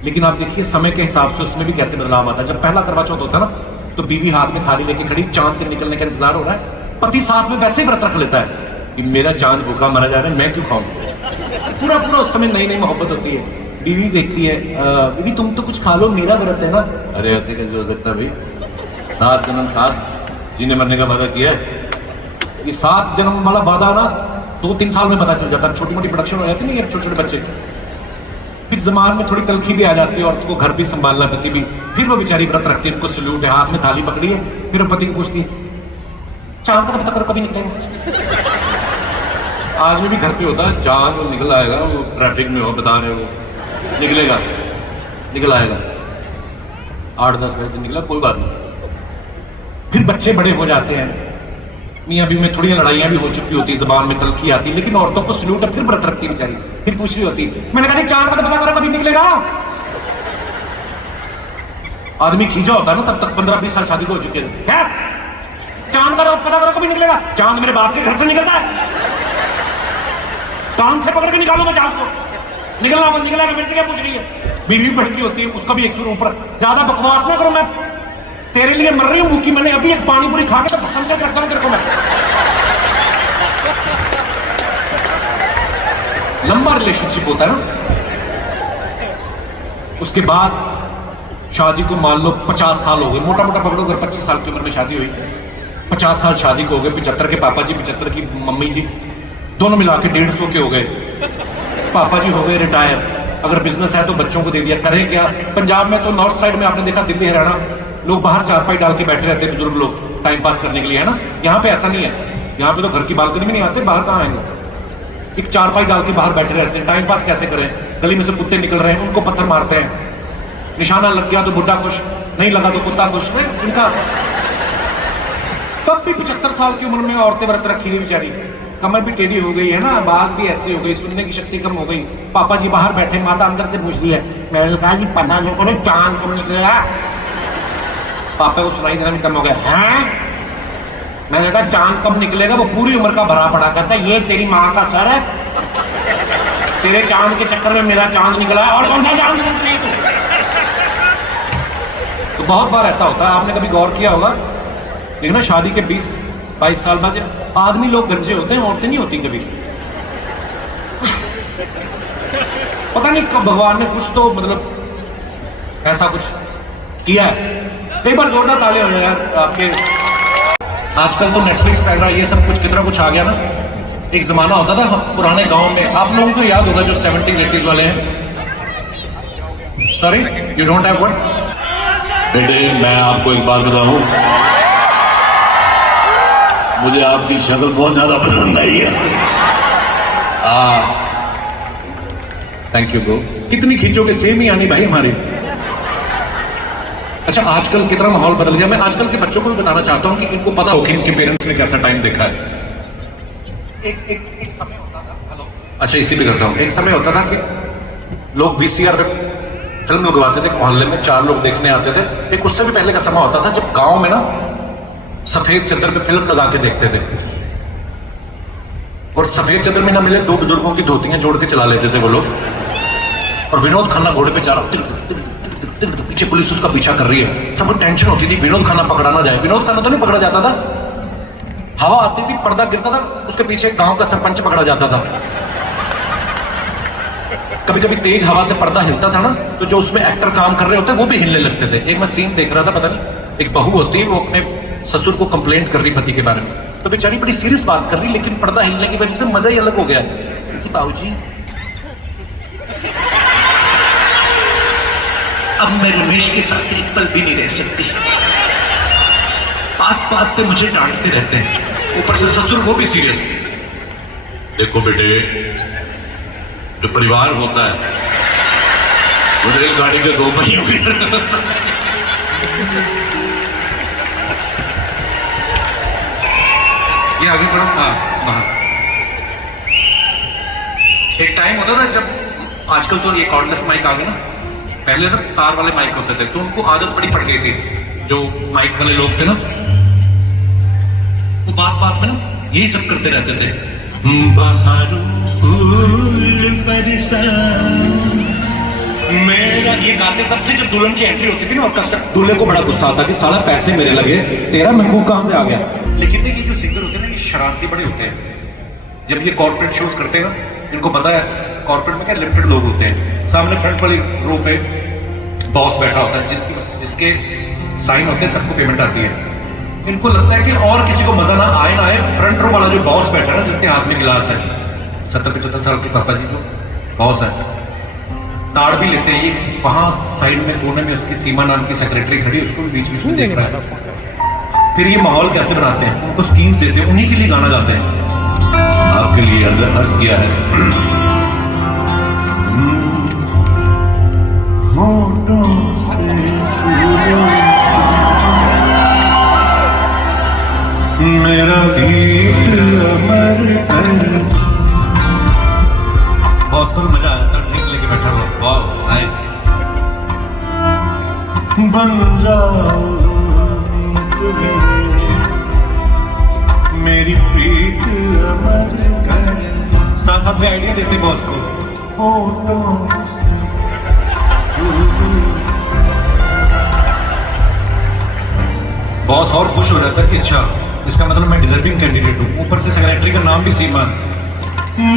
लेकिन आप देखिए समय के हिसाब से उसमें भी कैसे बदलाव आता है। जब पहला करवा चौथ होता है ना, तो बीवी हाथ में थाली लेके खड़ी, चांद के निकलने का इंतजार हो रहा है, पति साथ में वैसे ही व्रत रख लेता है कि मेरा चांद भूखा मरा जा रहा है, मैं क्यों खाऊं। पूरा पूरा उस समय नई नई मोहब्बत होती है। बीवी देखती है, बीवी तुम तो कुछ खा लो, मेरा व्रत है ना। अरे ऐसे कैसे हो सकता है भाई, 7 जन्म 7 जीने मरने का वादा किया है। ये 7 जन्म वाला वादा ना 2-3 साल में पता चल जाता है। छोटी मोटी प्रोडक्शन हो जाती नहीं है, छोटे छोटे बच्चे, फिर जमान में थोड़ी तलखी भी आ जाती है, औरत को घर भी संभालना, पति भी। फिर वो बेचारी व्रत रखती है, उनको सल्यूट है, हाथ में थाली पकड़ी है, फिर वो पति को पूछती है चांद का पता करो कभी निकलेगा। आज में भी घर पे होता है, चांद निकल आएगा, वो ट्रैफिक में हो, बता रहे हो निकलेगा, निकल आएगा, 8-10 बजे तो निकला, कोई बात नहीं। फिर बच्चे बड़े हो जाते हैं, मियाँ बीवी में थोड़ी लड़ाइयां भी हो चुकी होती, जबान में तलखी आती, लेकिन औरतों को सल्यूट है, फिर व्रत रखती बेचारी, फिर पूछ रही होती, मैंने कहा चांद का तो पता करो कभी निकलेगा। आदमी खींचा होता है ना, तब तक 15-20 साल शादी को हो चुके हैं, चांद का पता करो कभी निकलेगा। चांद मेरे बाप के घर से निकलता है, कान से पकड़ के निकालो मैं चांद को, निकलना निकलेगा, मेरे से क्या पूछ रही है। बीवी भड़की होती है, उसका भी 100 ऊपर, ज्यादा बकवास ना करो, मैं तेरे लिए मर रही हूं भूखी, मैंने अभी एक पानी पूरी खा के तो पसंद कर रखता हूं तेरे को मैं। लंबा रिलेशनशिप होता है ना, उसके बाद शादी को मान लो 50 साल हो गए, मोटा मोटा पकड़ो, अगर 25 साल की उम्र में शादी हुई, 50 साल शादी को हो गए, 75 के पापा जी, 75 की मम्मी जी, दोनों मिला के 150 के हो गए। पापा जी हो गए रिटायर, अगर बिजनेस है तो बच्चों को दे दिया, करें क्या। पंजाब में तो नॉर्थ साइड में आपने देखा, दिल्ली हरियाणा, लोग बाहर चारपाई डाल के बैठे रहते हैं, बुजुर्ग लोग टाइम पास करने के लिए, है ना। यहाँ पे ऐसा नहीं है, यहाँ पे तो घर की बालकनी में नहीं आते, बाहर कहाँ आएंगे, एक चारपाई डाल के बाहर बैठे रहते हैं। टाइम पास कैसे करें, गली में से कुत्ते निकल रहे हैं, उनको पत्थर मारते हैं, निशाना लग गया तो बुढ़ा खुश, नहीं लगा तो कुत्ता खुश। इनका तब भी 75 साल की उम्र में औरतें व्रत रखी हुई बेचारी, कमर भी टेढ़ी हो गई है ना, आवाज भी ऐसी हो गई, सुनने की शक्ति कम हो गई। पापा जी बाहर बैठे, माता अंदर से पूछ रही है मैंने कहा कि पता जो करो चांद कब निकलेगा। पापा को सुनाई देना भी कम हो गया। हैं? मैंने कहा चांद कब निकलेगा, वो पूरी उम्र का भरा पड़ा करता ये तेरी माँ का सर है, तेरे चांद के चक्कर में मेरा चांद निकला है, और कौन सा चांद निकल रही है तू? तो बहुत बार ऐसा होता है, आपने कभी गौर किया होगा, देखना शादी के 20-22 साल बाद आदमी लोग गंजे होते हैं, औरतें नहीं होती कभी। पता नहीं कब भगवान ने कुछ तो मतलब ऐसा कुछ किया है। एक बार जोरदार ताली हो यार आपके। आजकल तो नेटफ्लिक्स वगैरह ये सब कुछ कितना कुछ आ गया ना। एक जमाना होता था हम पुराने गांव में, आप लोगों को याद होगा जो 70s 80s वाले हैं। Sorry you don't have what? बेटे मैं आपको एक बात बताऊं, मुझे आपकी शक्ल बहुत ज्यादा पसंद आई है। Thank you bro. कितनी खींचोगे, सेम ही आनी भाई हमारी। अच्छा आजकल कितना माहौल बदल गया। मैं आजकल के बच्चों को भी बताना चाहता हूँ कि इनको पता हो कि इनके पेरेंट्स ने कैसा टाइम देखा है। एक समय होता था, हेलो, अच्छा इसी पे करता हूँ। एक समय होता था कि लोग VCR पे फिल्म लगवाते थे, मोहल्ले में 4 लोग देखने आते थे। एक उससे भी पहले का समय होता था जब गांव में ना सफेद चादर पे फिल्म लगा के देखते थे, और सफेद चादर में ना मिले 2 बुजुर्गों की धोतियां जोड़ के चला लेते थे वो लोग, और विनोद खन्ना घोड़े पे जा रहा, पीछे पुलिस उसका पीछा कर रही है। सबको टेंशन होती थी विनोद खन्ना पकड़ा ना जाए। विनोद खन्ना तो नहीं पकड़ा जाता था, हवा आती थी, पर्दा गिरता था, उसके पीछे गांव का सरपंच पकड़ा जाता था। कभी कभी तेज हवा से पर्दा हिलता था ना, तो जो उसमें एक्टर काम कर रहे होते वो भी हिलने लगते थे। एक मैं सीन देख रहा था, पता नहीं एक बहू होती है, वो अपने ससुर को कंप्लेंट कर रही पति के बारे में, तो बेचारी बड़ी सीरियस बात कर रही, लेकिन पर्दा हिलने की वजह से मजा ही अलग हो गया कि बाबूजी अब मैं रमेश के साथ एक पल भी नहीं रह सकती। बात बात पे मुझे डांटते रहते हैं, ऊपर से ससुर वो भी सीरियस। देखो बेटे, जो परिवार होता है वो रेलगाड़ी के 2 पहियों की ये आगे बढ़ो। हाँ, एक टाइम होता था जब, आजकल तो ये कॉर्डलेस माइक आ गए ना, पहले तो तार वाले माइक होते थे, तो उनको आदत बड़ी पड़ गई थी। जो माइक वाले लोग थे ना, वो बात बात में ना यही सब करते रहते थे। बहारों फूल बरसा मेरा, ये गाते तब थे जब दुल्हन की एंट्री होती थी ना, और दूल्हे को बड़ा गुस्सा आता कि साला पैसे मेरे लगे, तेरा महबूब कहां से आ गया। लेकिन ये जो सिंगर होते हैं ना, ये शरारती बड़े होते हैं। जब ये कॉर्पोरेट शोज करते हैं ना, इनको पता है कॉर्पोरेट में क्या लिमिटेड लोग होते हैं। सामने फ्रंट वाली रो पे बॉस बैठा होता है, जिसके साइन होते हैं, सबको पेमेंट आती है। इनको लगता है कि और किसी को मजा ना आए, फ्रंट रो वाला जो बॉस बैठा है ना, जिसके हाथ में गिलास है, 70-75 साल के पापा जी जो बॉस है, ताड़ भी लेते हैं ये कि वहां साइड में कोने में उसकी सीमा नाम की सेक्रेटरी खड़ी, उसको भी बीच में देख रहा है। फिर ये माहौल कैसे बनाते हैं, उनको स्कीम्स देते हैं, उन्हीं के लिए गाना गाते हैं। आपके लिए अर्ज किया है। मेरा गीत अमर कर। बॉस को मजा आया था, ड्रिंक लेके बैठा हुआ, वाह नाइस। बन जाओ मेरी प्रीत अमर कर। साथ साथ में आइडिया देते बॉस को। बॉस और खुश हो जाता कि अच्छा, इसका मतलब मैं डिजर्विंग कैंडिडेट हूँ। ऊपर से सेक्रेटरी का नाम भी सीमा,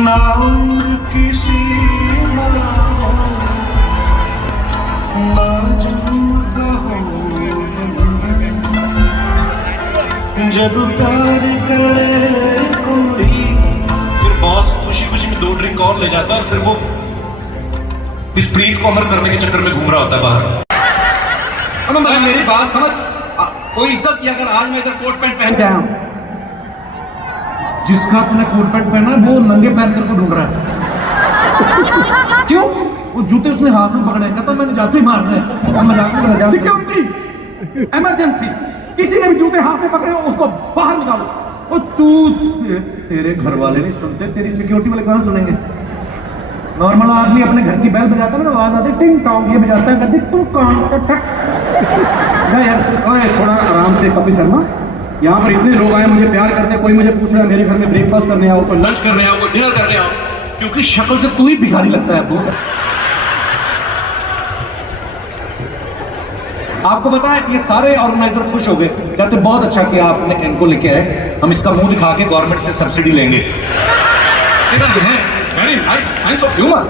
नाम की सीमा ना जूगा हो, जब प्यार करे कोई। फिर बॉस खुशी खुशी में 2 ड्रिंक और ले जाता है, और फिर वो इस प्रीत को अमर करने के चक्कर में घूम रहा होता है बाहर। अमर मेरी बात समझ, कोई इज्जत की। अगर आज मैं इधर कोट पैंट पहन के आया हूं, जिसका तूने कोट पैंट पहना है वो नंगे पैर तेरे को ढूंढ रहा है। क्यों? वो जूते उसने हाथ में पकड़े, कहता मैंने जाते ही मारना है। मजाक में लगा। सिक्योरिटी, इमरजेंसी, किसी ने भी जूते हाथ में पकड़े हो उसको बाहर निकालो। और तू, तेरे घर वाले नहीं सुनते, तेरी सिक्योरिटी वाले कहां सुनेंगे? नॉर्मल आदमी अपने घर की बेल बजाता है ना, आवाज आती है टिंग टोंग, ये बजाता है कहते टू कान टक जा यार। ओए थोड़ा आराम से कपिल शर्मा, यहाँ पर इतने लोग आए मुझे प्यार करते हैं, कोई मुझे पूछ रहा है मेरे घर में ब्रेकफास्ट करने आओ, कोई लंच करने आओ, कोई डिनर करने आओ, क्योंकि शक्ल से तू ही भिखारी लगता है आपको। आपको पता है ये सारे ऑर्गेनाइजर खुश हो गए, कहते बहुत अच्छा किया आपने इनको लेके आए, हम इसका मुंह दिखा के गवर्नमेंट से सब्सिडी लेंगे। Very nice sense of humour,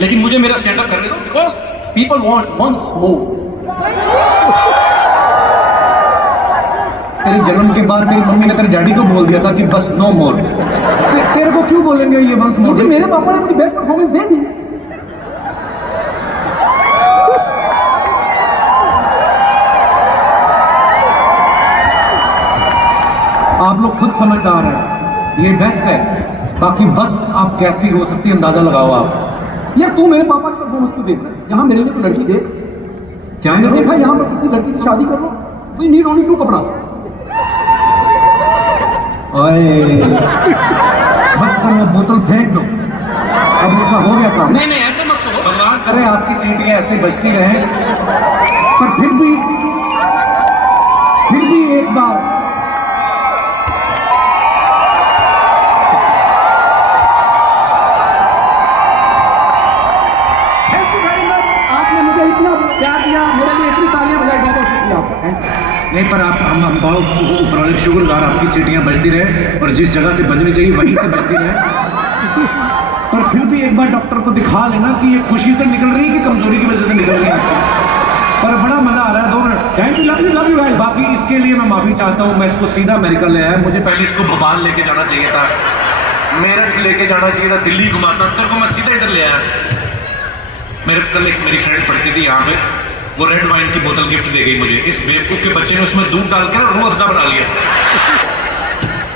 लेकिन मुझे मेरा स्टैंड अप करने दो, because people want once more. तेरे जन्म के बाद तेरी मम्मी ने तेरे डैडी को बोल दिया था कि बस नो मोर, तेरे को क्यों बोलेंगे ये वंस मोर? क्योंकि मेरे पापा ने अपनी बेस्ट परफॉर्मेंस दे दी। आप लोग खुद समझदार हैं, ये बेस्ट है, बाकी बस्ट आप कैसी हो सकती है अंदाजा लगाओ आप। यार तू मेरे पापा की परफॉर्मेंस को देख रहा है, यहाँ मेरे लिए कोई लड़की देख, क्या मैंने देखा यहाँ पर किसी लड़की से शादी कर लो, वी नीड ओनली 2 कपड़ा। ओए बस पर वो बोतल फेंक दो, अब उसका हो गया काम। नहीं ऐसे मत करो, भगवान करे आपकी सीटियां ऐसे बजती रहें, पर फिर भी एक बार नहीं, पर आप हम बहुत ऊपर शुक्रगुजार, आपकी सीटियां बजती रहे और जिस जगह से बजनी चाहिए वहीं से बजती रहे। पर फिर भी एक बार डॉक्टर को दिखा लेना कि ये खुशी से निकल रही है कि कमजोरी की वजह से निकल रही है। पर बड़ा मजा आ रहा है, 2 minute. Thank you, love you guys. बाकी इसके लिए मैं माफी चाहता हूँ, मैं इसको सीधा अमेरिका ले आया, मुझे पहले इसको भोपाल लेके जाना चाहिए था, मेरठ लेके जाना चाहिए था, दिल्ली घुमाता, तो को मैं सीधा इधर ले आया। मेरे कल एक मेरी फ्रेंड पढ़ती थी यहाँ पे, वो रेड वाइन की बोतल गिफ्ट दे गई मुझे, इस बेवकूफ के बच्चे ने उसमें दूध डाल के रूह अफ़ज़ा बना लिया।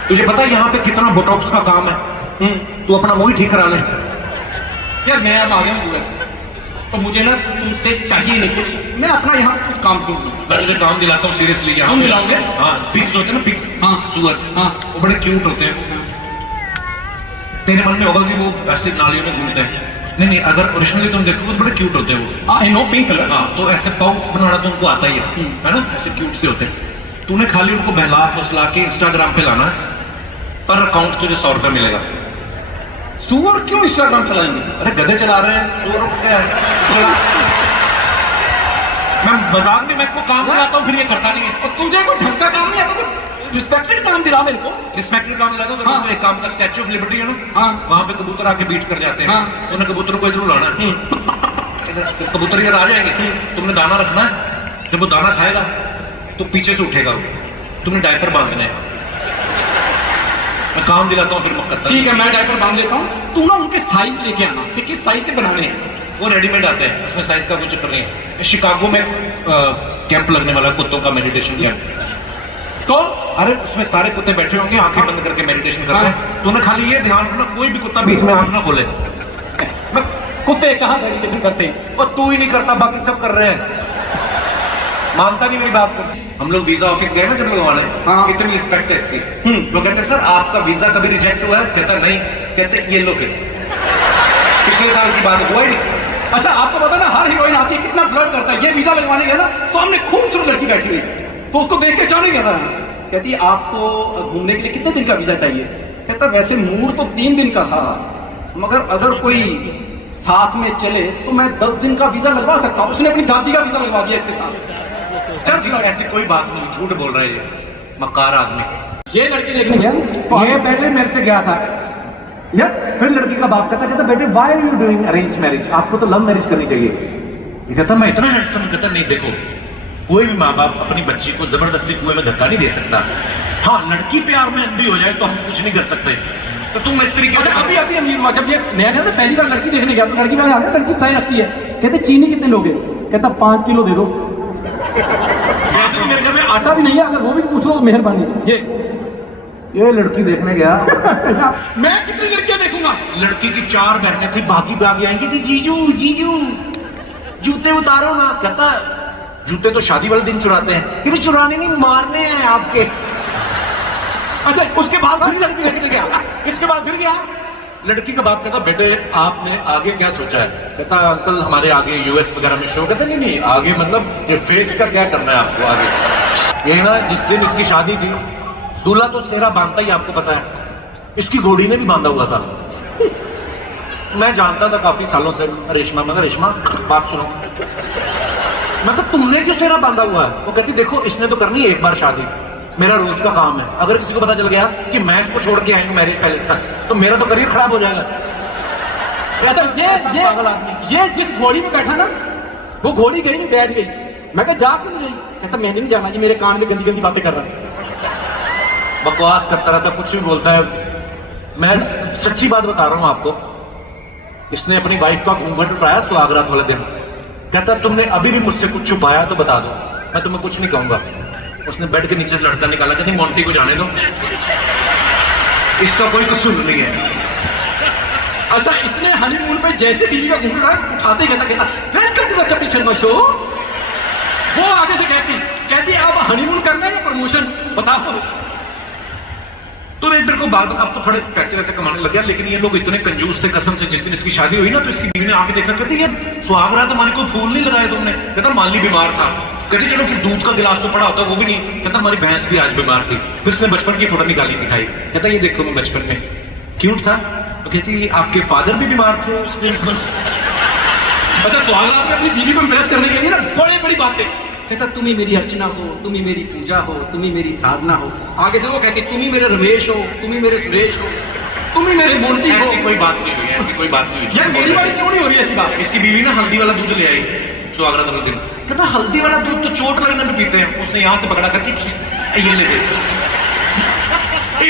तुझे पता है यहाँ पे कितना बोटॉक्स का काम है? तू अपना मुंह ही ठीक करा ले। यार मैं अब आ गया हूँ यूएस, तो मुझे ना तुमसे चाहिए नहीं कुछ, मैं अपना यहाँ कुछ काम करूँगा। मैं तुझे काम दिलाता हूँ सीरियसली। यहाँ दिलाओगे? हाँ, पिग्स होते हैं ना, पिग्स, हाँ सुअर, हाँ वो बड़े क्यूट होते हैं। तेरे मन में होगा कि वो ऐसे नालियों में घूमते हैं, नहीं अगर ओरिजिनली तुम देखो बड़े क्यूट होते हैं वो। I know, pink colour. हाँ, तो ऐसे पाउच बनाना तो उनको आता ही है ना, ऐसे क्यूट से होते हैं। तूने खाली उनको बहला फुसला के इंस्टाग्राम पे लाना, पर अकाउंट तुझे 100 रुपये मिलेगा। सुअर क्यों इंस्टाग्राम चलाएंगे? अरे गधे चला रहे हैं, सुअर क्या है चला। मैं मजाक में, मैं इसको काम दिलाता हूँ, फिर ये करता नहीं है। और तुझे कोई ढंग का काम नहीं आता, तो रिस्पेक्टेड काम दिला मेरे को। रिस्पेक्टेड काम दिला दो। हाँ। तो एक काम का स्टैच्यू ऑफ लिबर्टी है ना, हाँ वहाँ पे कबूतर आके बीट कर जाते हैं। हाँ। उन्हें कबूतरों को इधर लाना है, कबूतर इधर आ जाएंगे, तुमने दाना रखना है, जब वो दाना खाएगा तो पीछे से उठेगा वो, तुमने डायपर बांधना है। मैं काम दिलाता हूँ, फिर मत करता। ठीक है, मैं डायपर बांध लेता हूँ, तू ना उनके साइज लेके आना कि किस साइज के बनाने हैं, वो रेडीमेड आते हैं, उसमें साइज का कोई चक्कर नहीं है। शिकागो में कैंप लगने वाला कुत्तों का, मेडिटेशन कैंप, तो अरे उसमें सारे कुत्ते बैठे होंगे, आंखें बंद करके मेडिटेशन करते हैं। तूने खाली ये ध्यान रखना, कोई भी कुत्ता बीच में आंख ना खोले। कुत्ते कहाँ मेडिटेशन करते हैं? और तू ही नहीं करता, बाकी सब कर रहे हैं। मानता नहीं मेरी बात को। हम लोग वीजा ऑफिस गए ना जब लगवाने, हाँ। इतनी रिस्पेक्ट है इसकी। वो कहते सर आपका वीजा कभी रिजेक्ट हुआ है? कहता नहीं। कहते ये लो फिर, पिछले साल की बात हुआ ही नहीं। अच्छा आपको पता ना, हर हीरोइन आती है कितना फ्लर्ट करता है। ये वीजा लगवाने गया ना, सामने खूबसूरत लड़की बैठी हुई, तो उसको देख के क्या नहीं कर रहा है, कहती है आपको घूमने के लिए कितने दिन का वीजा चाहिए? कहता वैसे मूड तो 3 दिन का था, मगर अगर कोई साथ में चले तो मैं 10 दिन का वीजा लगवा सकता हूँ। उसने अपनी दादी का वीजा लगवा दिया इसके साथ। ऐसी कोई बात नहीं, झूठ बोल रहे हैं मक्कार आदमी। ये लड़की देखने गया, ये पहले मेरे से गया था यार, फिर लड़की का बाप कहता बेटे why are you doing arrange marriage, आपको तो लव मैरिज करनी चाहिए। ये कहता मैं इतना हैंडसम। कहता नहीं, देखो कोई भी माँ बाप अपनी बच्ची को जबरदस्ती कुएं में धक्का नहीं दे सकता। हाँ, लड़की प्यार में अंधी हो जाए तो हम कुछ नहीं कर सकते। तो तुम इस तरीके से अभी अमीर हुआ, जब ये नया नया पहली बार लड़की देखने गया तो लड़की वाले आते लड़की सही लगती है, कहते चीनी कितने लोगे? कहता 5 किलो दे दो। वैसे भी मेरे घर में आटा भी नहीं है, अगर वो भी पूछ लो तो मेहरबानी। ये लड़की देखने गया मैं कितनी लड़कियां देखूंगा? लड़की की 4 बहनें थी, बाकी आएंगी थी, जीजू जीजू जूते उतारो ना। कहता जूते तो शादी वाले दिन चुराते हैं, यदि चुराने नहीं मारने हैं आपके। अच्छा उसके बाद फिर लड़की देखने गया, इसके बाद फिर गया, लड़की का बाप कहता बेटे आपने आगे क्या सोचा है? कहता अंकल हमारे आगे यूएस वगैरह में शो। कहता नहीं नहीं आगे मतलब ये फेस का क्या करना है आपको आगे? ये ना जिस दिन इसकी शादी थी दूल्हा तो सेहरा बांधता ही आपको पता है, इसकी घोड़ी ने भी बांधा हुआ था। मैं जानता था काफी सालों से रेशमा, मगर रेशमा बात सुनो, मैं तो तुमने क्यों सेहरा बांधा हुआ है? वो कहती देखो इसने तो करनी है एक बार शादी, मेरा रोज का काम है, अगर किसी को पता चल गया कि मैं इसको छोड़ के आई हूँ मैरिज पैलेस तक तो मेरा तो करियर खराब हो जाएगा। ऐसा पागल आदमी। ये जिस घोड़ी में बैठा ना वो घोड़ी गई नहीं बैठ गई। मैं कहा जा क्यों नहीं रही? कहता मैंने नहीं जाना, जी मेरे कान में गंदी गंदी बातें कर रहा है। बकवास करता रहता, कुछ भी बोलता है। मैं सच्ची बात बता रहा हूँ आपको, इसने अपनी वाइफ का घूंघट उठाया सुहागरात वाले दिन। कहता तुमने अभी भी मुझसे कुछ छुपाया तो बता दो, मैं तुम्हें कुछ नहीं कहूंगा। उसने बेड के नीचे से लड़का निकाला, कहती मोंटी को जाने दो, इसका कोई कसूर नहीं है। अच्छा इसने हनीमून पे जैसे बीवी का घूंघट उठाते ही कहता welcome to the Kapil Sharma show. वो आगे से कहती अब हनीमून करना है या प्रमोशन बताओ। तो एक को बात, अब तो थोड़े पैसे वैसे कमाने लग गया, लेकिन ये लोग इतने कंजूस थे कसम से। जिस दिन इसकी शादी हुई ना तो इसकी बीवी ने आके देखा, कहती ये सुहागरात हमारी कोई फूल नहीं लगाया तुमने। कहता माली बीमार था। कहती चलो फिर दूध का गिलास तो पड़ा होता वो भी नहीं। कहता हमारी भैंस भी आज बीमार थी। फिर उसने बचपन की फोटो निकाली दिखाई, कहता ये देखो मैं बचपन में क्यूट था। तो कहती आपके फादर भी बीमार थे उस दिन। अच्छा सुहागरात में अपनी बीवी को इम्प्रेस करने के लिए ना बड़ी बड़ी बातें कहता तुम ही मेरी अर्चना हो, तुम ही मेरी पूजा हो, तुम ही मेरी साधना हो। आगे से वो कहती तुम ही मेरे रमेश हो, तुम ही मेरे सुरेश हो, तुम ही मेरे मोंटी हो। ऐसी कोई बात नहीं हुई, ऐसी कोई बात नहीं हुई। यार मेरी बारी क्यों नहीं हो रही ऐसी बात? इसकी बीवी ना हल्दी वाला दूध ले आई सुहागरात वाले दिन। कहता हल्दी वाला दूध तो चोट लगने में पीते हैं। उसने यहाँ से पकड़ा करके ये ले दे।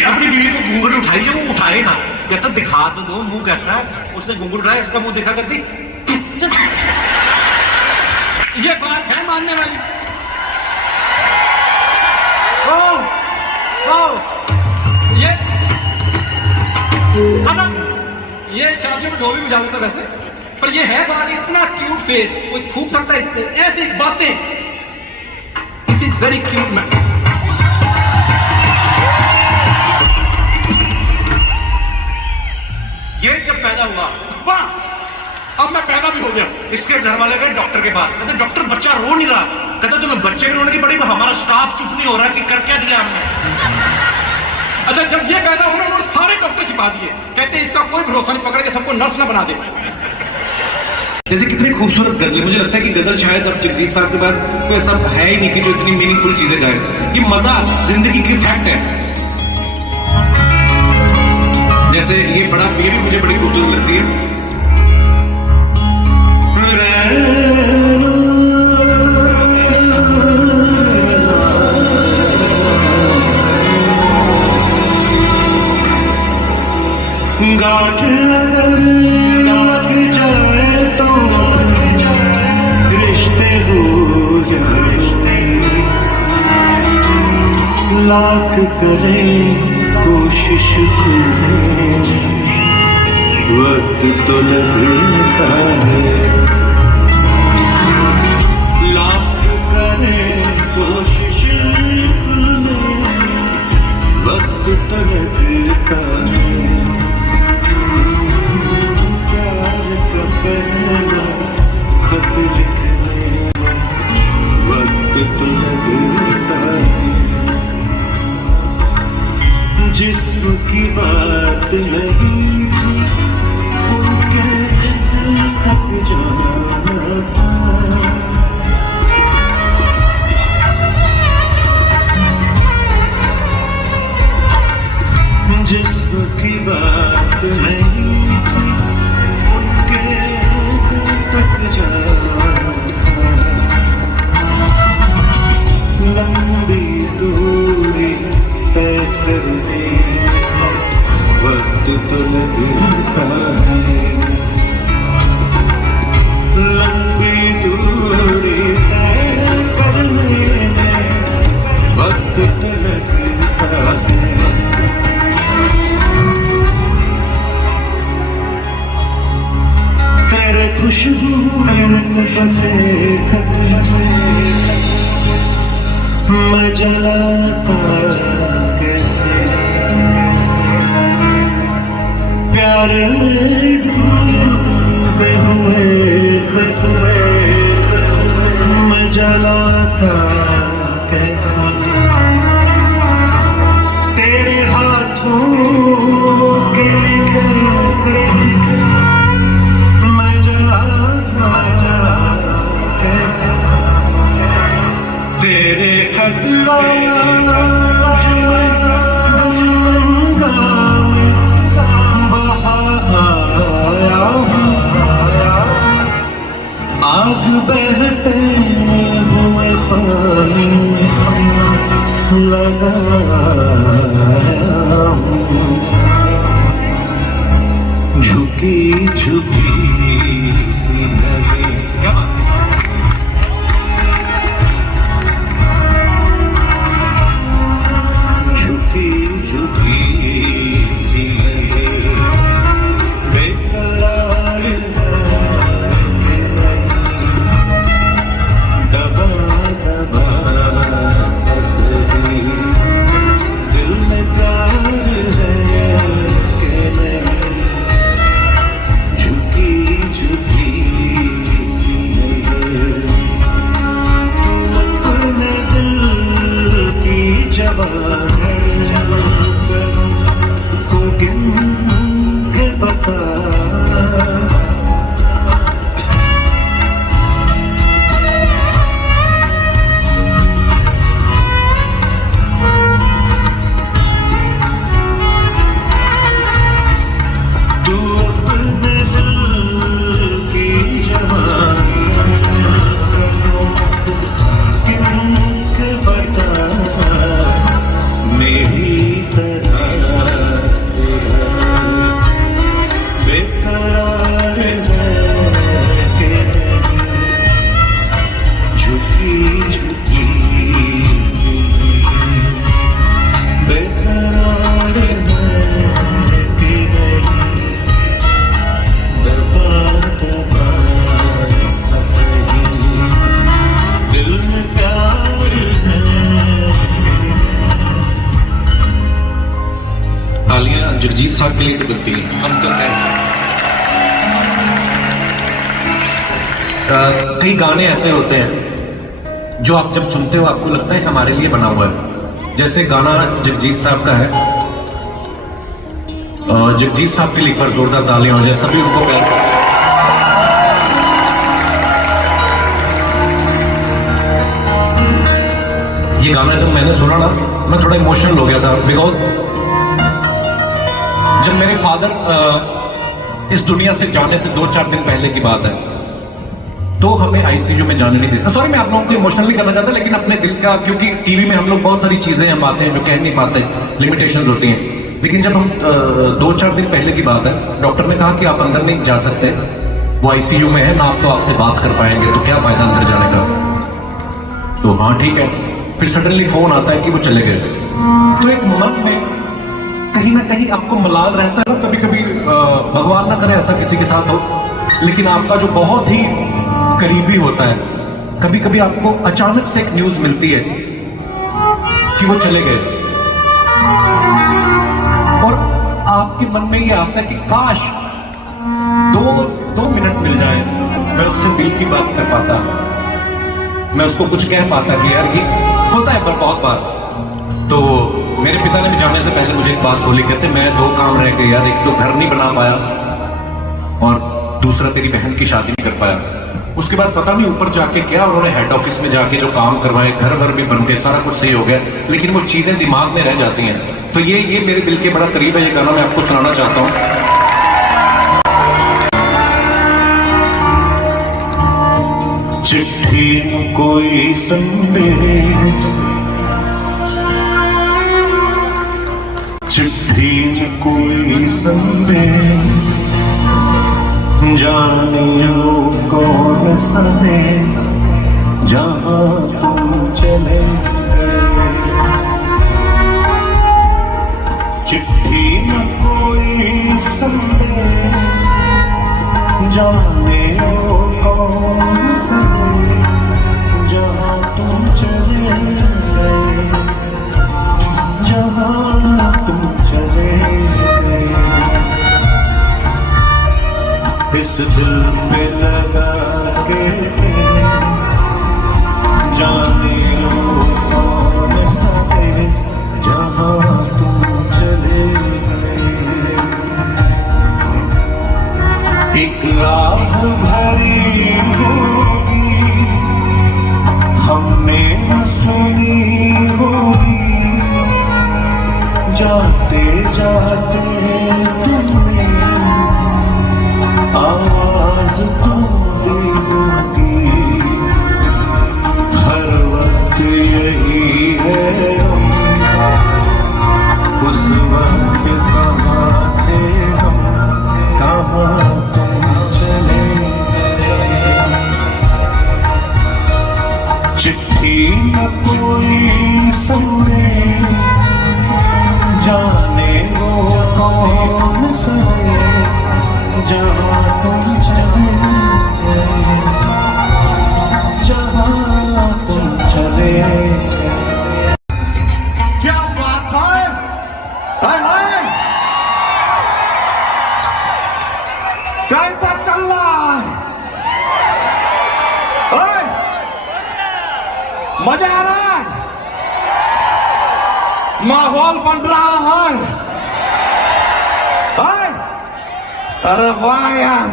अपनी बीवी को घूंघट उठाई, वो उठाए ना। कहता दिखा तो दो मुंह कैसा है। उसने घूंघट उठाया, इसका मुंह देखा, करती ये बात है मानने वाली। ये शादियों में ढोल भी बजा लेता वैसे, पर ये है बात, इतना क्यूट फेस कोई थूक सकता है इस पे? ऐसी बातें, this is very cute man. ये जब पैदा हुआ वाह, अब मैं पैदा भी हो गया। इसके घर वाले गए डॉक्टर के पास। कहते डॉक्टर बच्चा रो नहीं रहा। कहते तुम्हें बच्चे के रोने की बड़ी, हमारा स्टाफ चुप नहीं हो रहा कि कर क्या दिया हमने। अच्छा जब ये पैदा हुआ उन्होंने सारे डॉक्टर छिपा दिए, कहते इसका कोई भरोसा नहीं, पकड़ के सबको नर्स ना बना दे। जैसे कितनी खूबसूरत गजल, मुझे लगता है कि गजल शायद अब जगजीत साहब के बाद कोई ऐसा है ही नहीं कि जो इतनी मीनिंगफुल चीजें गाए। ये मजा जिंदगी की फैक्ट है। जैसे ये भी मुझे बड़ी खूबसूरत लगती है। गांठ अगर लग जाए तो रिश्ते हो जाए, लाख करें कोशिश करें वक्त तो लगता है। लाख करें कोशिश करें वक्त तो लगता है। खत लिखने वक्त तो लगता है। जिस्म की बात नहीं थी उनके दिल तक जाना था। जिस्म की बात नहीं थी तक जाना था। लंबी दूरी तय करने वक्त तो लगता है। लंबी दूरी तय करने में वक्त तो लगता है। तेरे खुशबू बसे मैं जलाता कैसे प्यार प्यार में डूबे हुए खत में जलाता कैसे तेरे हाथों के लिखे खत मैं जलाता कैसे तेरे खत आज मैं गंगा में बहा आया हूँ आग बहते हुए पानी लगाया हूँ झुकी झुकी सी नजर झुकी झुकी सी नजर बेकरार है दबा दबा ससरी दिल में प्यार है कि नहीं झुकी झुकी सी नजर तुम अपने दिल की जवान को गिन के बता तू अपने दिल की जवान किनके बता मेरी तरह तेरा बेकरार है कि नहीं झुकी झुकी सी नजर बेकरार है कि नहीं दबा दबा सा सही दिल में प्यार है तालियां जगजीत साहब के लिए तो बनती हैं हम करते हैं। कई गाने ऐसे होते हैं जो आप जब सुनते हो आपको लगता है कि हमारे लिए बना हुआ है। जैसे गाना जगजीत साहब का है, जगजीत साहब के लिए एक बार जोरदार तालियां हो जाए, सभी उनको प्यार करें। ये गाना जब मैंने सुना ना मैं थोड़ा इमोशनल हो गया था, बिकॉज जब मेरे फादर इस दुनिया से जाने से 2-4 दिन पहले की बात है, तो हमें आईसीयू में जाने नहीं देता। सॉरी मैं आप लोगों को इमोशनल नहीं करना चाहता, लेकिन अपने दिल का, क्योंकि टीवी में हम लोग बहुत सारी चीजें हम बातें जो कह नहीं पाते, लिमिटेशंस होती हैं। लेकिन जब हम 2-4 दिन पहले की बात है, डॉक्टर ने कहा कि आप अंदर नहीं जा सकते, वो आईसीयू में है ना, आप तो आपसे बात कर पाएंगे, तो क्या फायदा अंदर जाने का। तो हाँ ठीक है, फिर सडनली फोन आता है कि वो चले गए। तो एक मन में कहीं ना कहीं आपको मलाल रहता है ना, कभी कभी भगवान ना करे ऐसा किसी के साथ हो, लेकिन आपका जो बहुत ही करीबी होता है, कभी कभी आपको अचानक से एक न्यूज मिलती है कि वो चले गए, और आपके मन में ये आता है कि काश 2 मिनट मिल जाए, मैं उससे दिल की बात कर पाता, मैं उसको कुछ कह पाता कि यार ये होता है पर बहुत बार। तो मेरे पिता ने भी जाने से पहले मुझे एक बात बोली, कहते मैं 2 काम रह गए यार, एक तो घर नहीं बना पाया और दूसरा तेरी बहन की शादी नहीं कर पाया। उसके बाद पता नहीं ऊपर जाके क्या उन्होंने हेड ऑफिस में जाके जो काम करवाए, घर वर भी बन गए, सारा कुछ सही हो गया, लेकिन वो चीजें दिमाग में रह जाती हैं। तो ये मेरे दिल के बड़ा करीब है, ये गाना मैं आपको सुनाना चाहता हूँ। चिट्ठी में कोई संदेश, चिट्ठी में कोई संदेश, जानियो कौन सा देश जहाँ तुम चले गए। चिट्ठी में कोई संदेश, जानियो कौन सा देश जहाँ तुम चले गए, जहाँ तुम चले गए। जाते तुम्हें आवाज तुम दिलों की हर वक्त यही है हम उस वक्त कहाँ थे हम कहाँ तुम चले गए चिट्ठी न कोई संदेश जाने वो कौन सहे जहाँ तुम चले गए जहाँ तुम चले गए क्या बात है हाय हाय कैसा चल रहा है ओए, मजा आ रहा है माहौल बन रहा है हाय? अरे वाह यार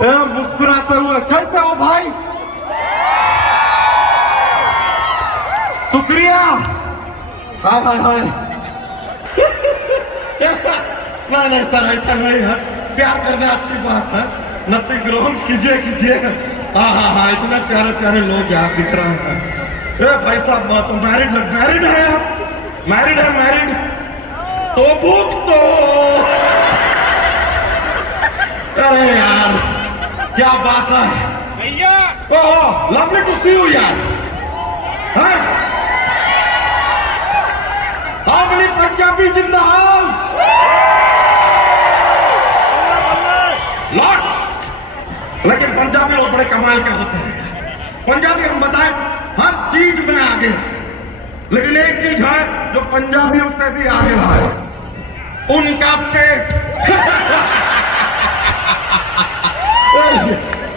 ए, मुस्कुराते हुए कैसे हो भाई शुक्रिया हाय हाय हाय नहीं सर ऐसा नहीं है प्यार करना अच्छी बात है नथिंग रॉन्ग कीजिए कीजिए हाँ इतने प्यारे प्यारे लोग यहाँ दिख रहे हैं ए भाई साहब तो मैरिड है आप मैरिड तो भूख तो अरे यार क्या बात है भैया oh lovely to see you यार how many Punjabi in the house lot लेकिन पंजाबी लोग बड़े कमाल के होते हैं पंजाबी हम बताएं हर चीज में आगे लेकिन एक चीज है जो पंजाबियों से भी आगे है उनका पेट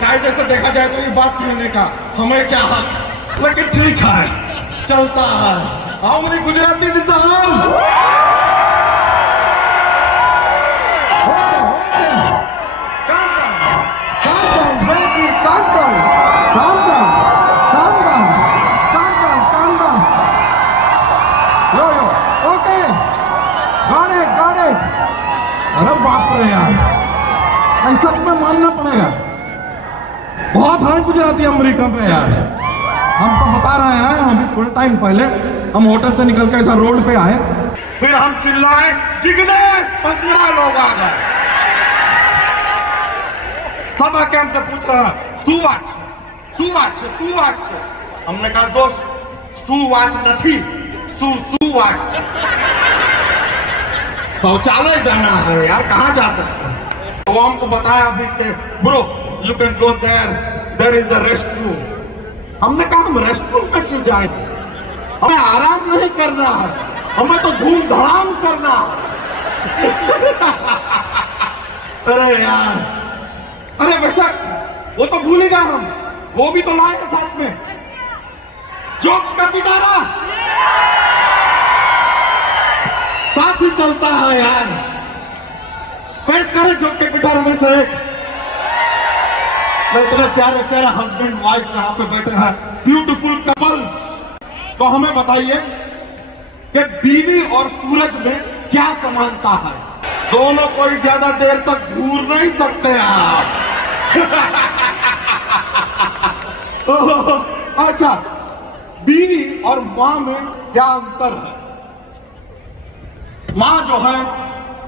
कायदे से देखा जाए तो ये बात कहने का हमें क्या हक लेकिन ठीक है चलता है आओ मेरी गुजराती अरे बाप रे यार ऐसा तुम्हें मानना पड़ेगा बहुत हाई गुजराती अमेरिका पे यार हम तो बता रहे हैं अभी थोड़े टाइम पहले हम होटल से निकल के ऐसा रोड पे आए फिर हम चिल्लाए जिग्नेश 15 लोग आ गए सब आके हमसे पूछ रहा सुवाच हमने कहा दोस्त सुवाच नहीं सुवाच शौचालय जाना है यार कहाँ जा सकते हैं तो हमको बताया अभी के bro you can go there is the rest room हमने कहा हम रेस्ट रूम में क्यों जाए हमें आराम नहीं करना है हमें तो धूमधाम करना है अरे यार अरे वैसा वो तो भूल ही गए हम वो भी तो लाए हैं साथ में जोक्स का पिटारा साथ ही चलता है यार पेश करें जोक के पिटारों में से एक इतने प्यारे प्यारे हस्बैंड वाइफ यहाँ पे बैठे हैं ब्यूटीफुल कपल्स तो हमें बताइए कि बीवी और सूरज में क्या समानता है दोनों कोई ज्यादा देर तक घूर नहीं सकते आप अच्छा बीवी और माँ में क्या अंतर है माँ जो है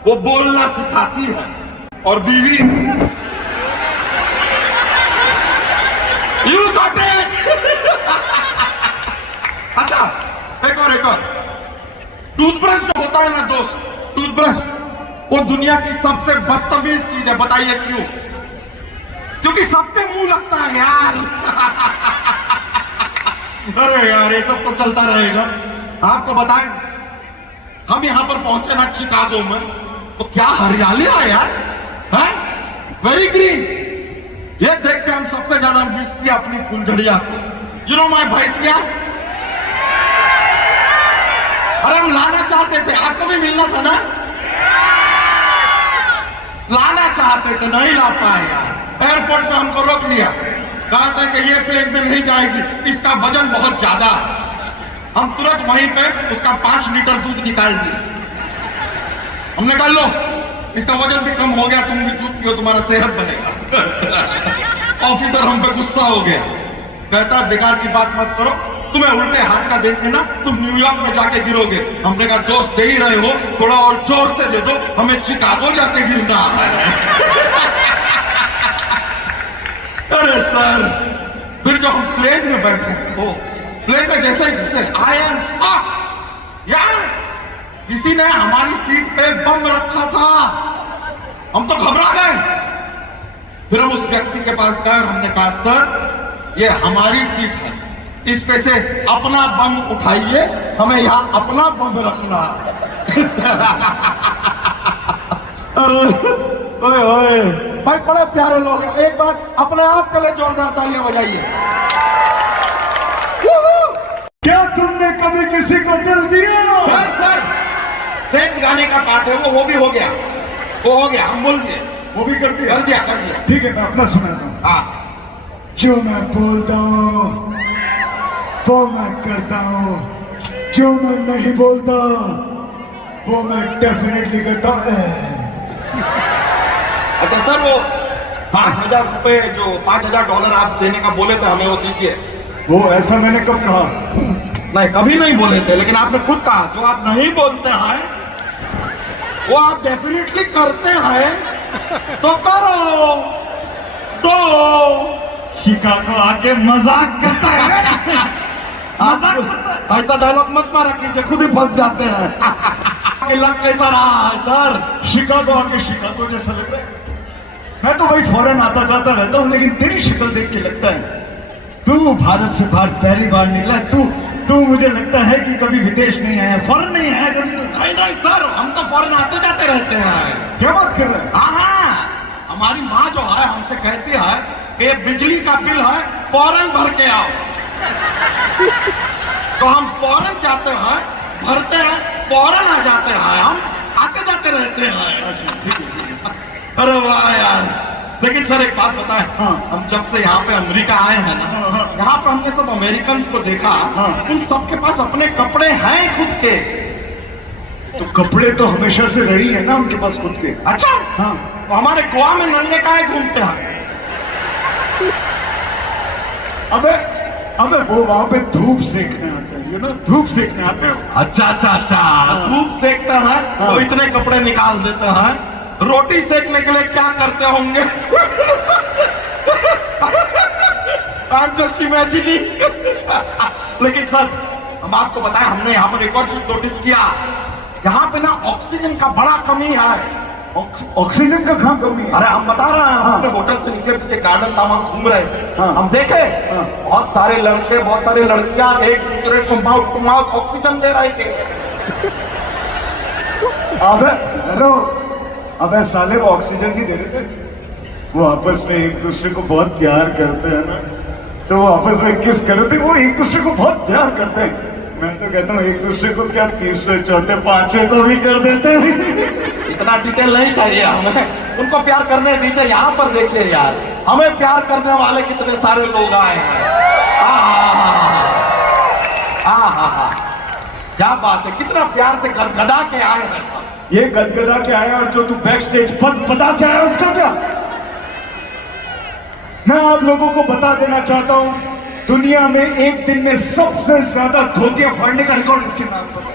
वो बोलना सिखाती है और बीवी यू गॉट इट अच्छा एक और टूथब्रश जो होता है ना दोस्त टूथब्रश वो दुनिया की सबसे बदतमीज चीज है बताइए क्यों क्योंकि सबके मुंह लगता है यार अरे यार ये सब तो चलता रहेगा आपको बताएं हम यहाँ पर पहुंचे ना शिकागो में तो क्या हरियाली है यार वेरी ग्रीन ये देख के हम सबसे ज्यादा मिस किया अपनी फुलझड़िया को यू नो माय भैंसिया अरे हम लाना चाहते थे आपको भी मिलना था ना लाना चाहते थे नहीं ला पाए एयरपोर्ट पे हमको रोक लिया कहा था कि ये प्लेन में नहीं जाएगी इसका वजन बहुत ज्यादा है हम तुरंत वहीं पे उसका 5 लीटर दूध निकाल दिए हमने कहा लो, इसका वजन भी कम हो गया, तुम भी दूध पियो, तुम्हारा सेहत बनेगा। ऑफिसर हम पे गुस्सा हो गया, कहता है बेकार की बात मत करो, तुम्हें उल्टे हाथ का देंगे ना तुम न्यूयॉर्क में जाके गिरोगे। हमने कहा दोस्त दे ही रहे हो, थोड़ा और जोर से दे दो, हमें शिकागो जाके गिरना है। अरे सर, फिर जो हम प्लेन में बैठे वो प्लेन में जैसे ही घुसे, आई एम यार किसी ने हमारी सीट पे बम रखा था, हम तो घबरा गए। फिर हम उस व्यक्ति के पास गए, हमने कहा सर ये हमारी सीट है, इस पे से अपना बम उठाइए, हमें यहां अपना बम रखना है। अरे ओए ओए भाई, बड़े प्यारे लोग हैं, एक बार अपने आप के लिए जोरदार तालियां बजाइए। क्या तुमने कभी किसी को दिल दिया? सर सेम गाने का पार्ट है वो भी हो गया, वो हो गया, हम बोल दिए, वो भी कर दिया? कर दिया। ठीक है, मैं अपना सुनाता हूँ। हाँ जो मैं बोलता हूँ वो मैं करता हूँ, जो मैं नहीं बोलता वो मैं डेफिनेटली करता हूँ। अच्छा सर, वो 5,000 रुपए जो $5,000 आप देने का बोले थे हमें, वो दीजिए। वो ऐसा मैंने कब कहा? नहीं, कभी नहीं बोले थे, लेकिन आपने खुद कहा जो आप नहीं बोलते हैं वो आप डेफिनेटली करते हैं, तो करो तो। शिकागो आके मजाक करता है। ऐसा डायलॉग मत मारा कीजिए, खुद ही फंस जाते हैं। कि लग कैसा रहा है सर? शिकागो आके शिकागो जैसा लग रहा है। मैं तो भाई फॉरेन आता जाता रहता हूँ, लेकिन तेरी शक्ल देख के लगता है तू भारत से बाहर पहली बार निकला। तू मुझे लगता है कि कभी विदेश नहीं आया, फॉरेन नहीं आया कभी। तो नहीं सर, हम तो फॉरेन आते जाते रहते हैं। क्या बात कर रहे हैं? हाँ, हमारी माँ जो है हमसे कहती है कि ये बिजली का बिल है, फॉरेन भर के आओ। तो हम फॉरेन जाते हैं, भरते हैं, फॉरेन आ जाते हैं, हम आते जाते रहते हैं। अच्छा ठीक है। अरे वाह यार, लेकिन सर एक बात बताएं, हाँ। हम जब से यहाँ पे अमेरिका आए हैं ना, यहाँ पे हमने सब अमेरिकन को देखा, हाँ। उन सबके पास अपने कपड़े हैं खुद के। तो कपड़े तो हमेशा से रही है ना उनके पास खुद के। अच्छा हाँ। तो हमारे गोवा में नंगे काहे घूमते हैं? अबे वो वहां पे धूप सेकने आते हैं, धूप सेकने आते हो। अच्छा, धूप सेकते हैं तो इतने कपड़े निकाल देते हैं, रोटी सेकने के लिए क्या करते होंगे? I'm just imagining। लेकिन सर हम आपको बताएं, हमने यहाँ पर एक और चीज नोटिस किया, यहाँ पे ना ऑक्सीजन का बड़ा कमी है। ऑक्सीजन का कहाँ कमी है? अरे हम बता रहे हैं, हाँ। अपने होटल से निकले, पीछे गार्डन था, हम घूम रहे थे, हाँ। हम देखे हाँ। बहुत सारे लड़के, बहुत सारी लड़कियां एक दूसरे को माउथ टू माउथ ऑक्सीजन दे रहे थे। अबे हेलो, अबे साले वो ऑक्सीजन नहीं दे रहे थे, वो आपस में एक दूसरे को बहुत प्यार करते हैं ना, तो वो आपस में किस करते, वो एक दूसरे को बहुत प्यार करते हैं। मैं तो कहता हूँ एक दूसरे को क्या, तीसरे चौथे पांचवे को भी कर देते हैं। इतना डिटेल नहीं चाहिए हमें, उनको प्यार करने दीजिए। यहाँ पर देखिए यार, हमें प्यार करने वाले कितने सारे लोग आए हैं। क्या बात है, कितना प्यार से गदगदा के आए हैं। ये गदगदा के आया, और जो तू बैक स्टेज बता के आया उसका क्या? मैं आप लोगों को बता देना चाहता हूं, दुनिया में एक दिन में सबसे ज्यादा धोतियां फाड़ने का रिकॉर्ड इसके नाम पर है।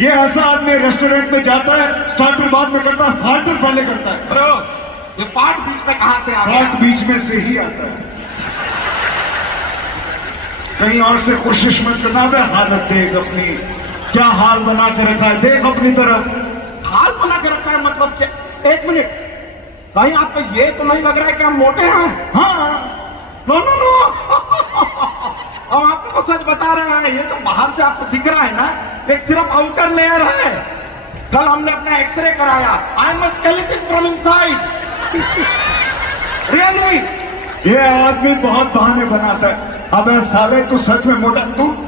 ये ऐसा आदमी रेस्टोरेंट में जाता है, स्टार्टर बाद में करता है, फाटर पहले करता है। ब्रो, ये फाट बीच में कहां से आ गया? फाट बीच में से ही आता है, कहीं और से कोशिश मत करना। बे हालत देख अपनी, क्या हाल बना के रखा है, देख अपनी तरफ। हाल बना के रखा है मतलब क्या? एक मिनट, कहीं आपको ये तो नहीं लग रहा है कि हम मोटे हैं? हाँ, नो हम आपको सच बता रहे हैं, ये तो बाहर से आपको दिख रहा है ना, एक सिर्फ आउटर लेयर है। कल हमने अपना एक्सरे कराया, I am skeleton from inside. Really ये आदमी बहुत बहाने बनाता है। अबे साले तू सच में मोटा,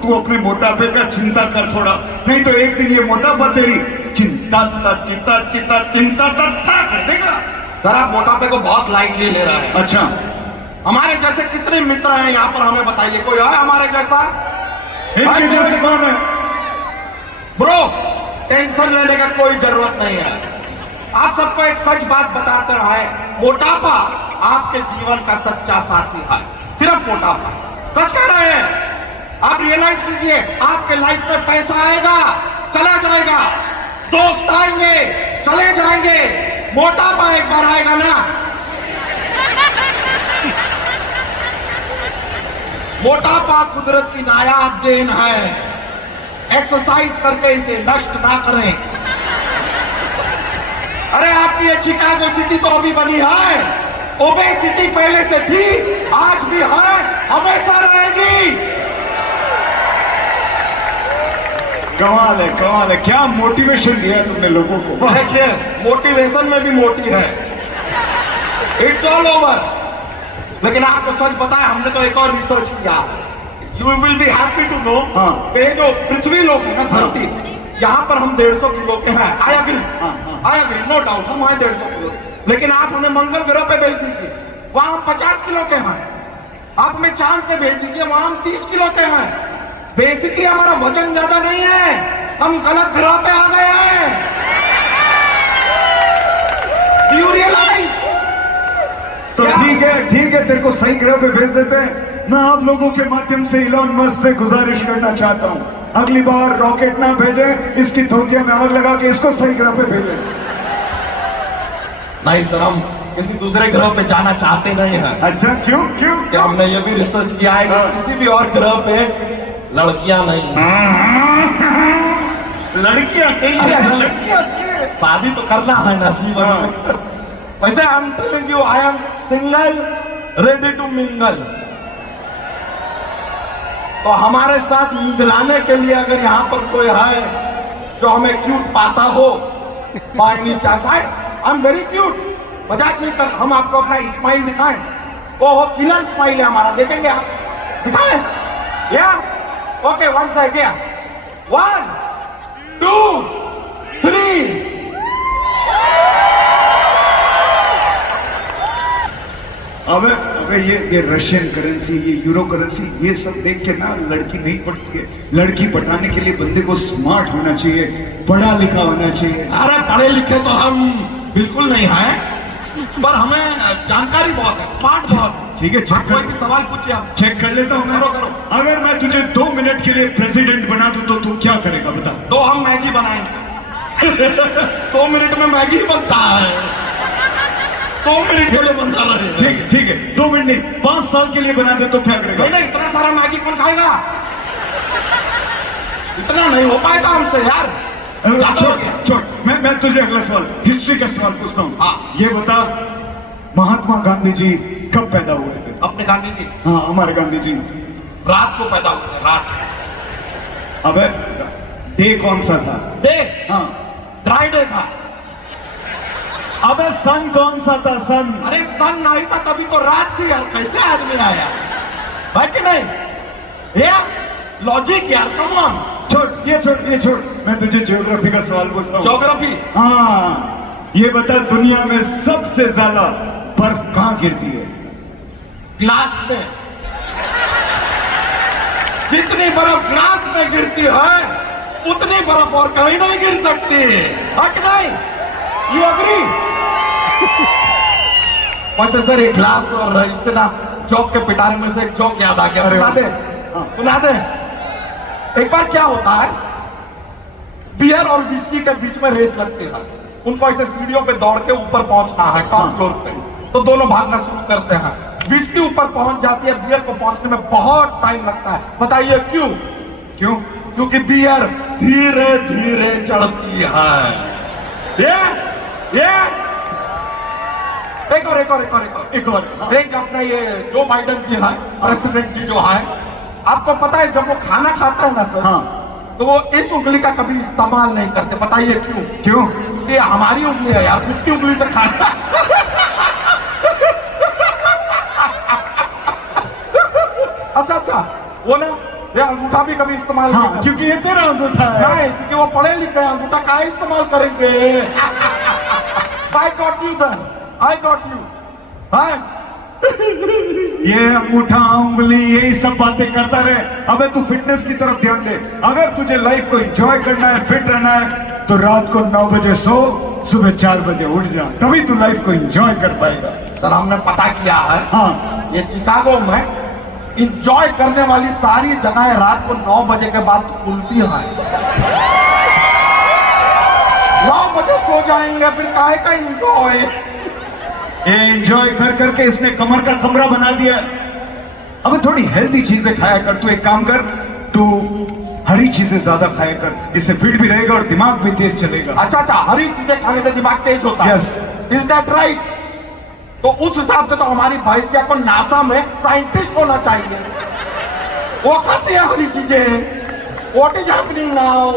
तू अपने मोटापे का चिंता कर थोड़ा, नहीं तो एक दिन ये मोटापा तेरी चिंता कर देगा। सर आप मोटापे को बहुत लाइटली ले रहे हैं। अच्छा, हमारे जैसे कितने मित्र हैं यहाँ पर, हमें बताइए, कोई है हमारे जैसा? इनके जैसे कौन है? ब्रो, टेंशन लेने का कोई जरूरत नहीं है। आप सबको एक सच बात बताते रहे, मोटापा आपके जीवन का सच्चा साथी है, सिर्फ मोटापा। सच कह रहे हैं। आप रियलाइज कीजिए, आपके लाइफ में पैसा आएगा, चला जाएगा, दोस्त आएंगे, चले जाएंगे, मोटापा एक बार आएगा ना। मोटापा कुदरत की नायाब देन है। एक्सरसाइज करके इसे नष्ट ना करें। अरे आपकी ये शिकागो सिटी तो अभी बनी है, ओबेसिटी पहले से थी, आज भी है, हमेशा रहेगी। कमाल है, क्या मोटिवेशन दिया तुमने लोगों को। देखिए, मोटिवेशन में भी मोटी है, इट्स ऑल ओवर। लेकिन आपको सच बताएं, हमने तो एक और रिसर्च किया, you will be happy to know. ये जो पृथ्वी लोग है ना, धरती, यहाँ पर हम 150 किलो के हैं। आई अग्री, नो डाउट, हम हैं 150 किलो। लेकिन आप हमें मंगल ग्रह पे भेज दीजिए, वहां हम 50 किलो के हैं। आप हमें चांद पे भेज दीजिए, वहां हम 30 किलो के हैं। बेसिकली हमारा वजन ज्यादा नहीं है, हम गलत ग्रह पे आ गए हैं। Do you realise? तो ठीक है, तेरे को सही ग्रह पे भेज देते हैं। मैं आप लोगों के माध्यम से इलॉन मस्क से गुजारिश करना चाहता हूं, अगली बार रॉकेट ना भेजें, इसकी धोतिया में आग लगा के इसको सही ग्रह पे भेजें। नहीं सर, हम किसी दूसरे ग्रह पे जाना चाहते नहीं हैं। अच्छा, क्यों? कि हमने ये भी रिसर्च किया है कि किसी भी और ग्रह पे लड़कियां नहीं हैं। लड़कियां चाहिए, शादी तो करना है ना जीवन में। वैसे I am telling you, I am single, ready to mingle. तो हमारे साथ मिलाने के लिए अगर यहाँ पर कोई है जो हमें क्यूट पाता हो, by any chance, I am very cute, मजाक नहीं कर। हम आपको अपना स्माइल दिखाएं, वो किलर स्माइल है हमारा, देखेंगे आप? दिखाएं? या ओके, वन साइड, 1 2 3। अबे ये रशियन करेंसी, ये यूरो करेंसी, ये सब देख के ना लड़की नहीं पटती है। लड़की पटाने के लिए बंदे को स्मार्ट होना चाहिए, पढ़ा लिखा होना चाहिए। अरे पढ़े लिखे तो हम बिल्कुल नहीं हैं, पर हमें जानकारी बहुत है, स्मार्ट बहुत है। ठीक है, चेक कोई भी सवाल पूछिए आप। चेक कर लेता हूँ मैं। करो। अगर मैं तुझे 2 मिनट के लिए प्रेसिडेंट बना दूं तो तू क्या करेगा बता? तो हम मैगी बनाएंगे। 2 मिनट में मैगी बनता है, 2 मिनट के लिए बनता रहे। ठीक है, 2 मिनट नहीं, 5 साल के लिए बना दे तो क्या करेगा? नहीं, इतना सारा मैगी कौन खाएगा? इतना नहीं हो पाएगा हमसे यार। छोड़, मैं तुझे अगला सवाल, हिस्ट्री का सवाल पूछता हूँ। हाँ। ये बता, महात्मा गांधी जी कब पैदा हुए थे? अपने गांधी जी? हाँ, हमारे गांधी जी रात को पैदा हुए, रात। अबे डे कौन सा था? डे? हाँ, ड्राई डे था। अबे सन कौन सा था? सन? अरे सन नहीं था तभी तो रात थी यार, कैसे आदमी आया भाई कि नहीं? यार लॉजिक यार, कम ऑन। ये छोड़, मैं तुझे ज्योग्राफी का सवाल पूछता हूँ। ज्योग्राफी? हाँ, ये बता, दुनिया में सबसे ज्यादा बर्फ कहाँ गिरती है? ग्लास में। जितनी बर्फ ग्लास में गिरती है, उतनी बर्फ और कहीं नहीं गिर सकती है नहीं? You agree? वैसे सर, एक ग्लास और इससे ना जोक के पिटारे में से एक जोक याद आ गया, सुना दे। एक बार क्या होता है, बियर और विस्की के बीच में रेस लगती है। उनको ऐसे सीढ़ियों पे दौड़ के ऊपर पहुंचना है, टॉप फ्लोर पे। तो दोनों भागना शुरू करते हैं। विस्की ऊपर पहुंच जाती है, बियर को पहुंचने में बहुत टाइम लगता है। बताइए क्यों? क्योंकि बियर धीरे धीरे चढ़ती है। ये एक और एक अपना ये जो बाइडेन जी है, प्रेसिडेंट जी जो है, आपको पता है जब वो खाना खाता है ना सर, हाँ, तो वो इस उंगली का कभी इस्तेमाल नहीं करते। बताइए क्यों? क्योंकि हमारी उंगली है यार, 50 उंगली से खाता। अच्छा, वो ना ये अंगूठा भी कभी इस्तेमाल नहीं करते। क्योंकि ये तेरा अंगूठा है। नहीं, क्योंकि वो पढ़े लिखे हैं, अंगूठा का इस्तेमाल करेंगे। I got you then. I got you. ये अंगूठा, उंगली, यही सब बातें करता रहे। अबे तू फिटनेस की तरफ ध्यान दे। अगर तुझे लाइफ को एंजॉय करना है, फिट रहना है, तो रात को 9 बजे सो, सुबह 4 बजे उठ जा, तभी तू लाइफ को एंजॉय कर पाएगा। सर हमने पता किया है, हाँ, ये चिकागो में इंजॉय करने वाली सारी जगहें रात को 9 बजे के बाद खुलती हैं। 9 बजे सो जाएंगे, फिर काहे का इंजॉय? ये एंजॉय कर करके इसने कमर का कमरा बना दिया। अब थोड़ी हेल्दी चीजें खाया कर। तू एक काम कर, तू हरी चीजें ज्यादा खाया कर, इससे फिट भी रहेगा और दिमाग भी तेज चलेगा। अच्छा, हरी चीजें खाने से दिमाग तेज होता है। Yes. Is that right? तो उस हिसाब से तो हमारी भैंसिया को नासा में साइंटिस्ट होना चाहिए। वो खाती है हरी चीजें। What is happening now?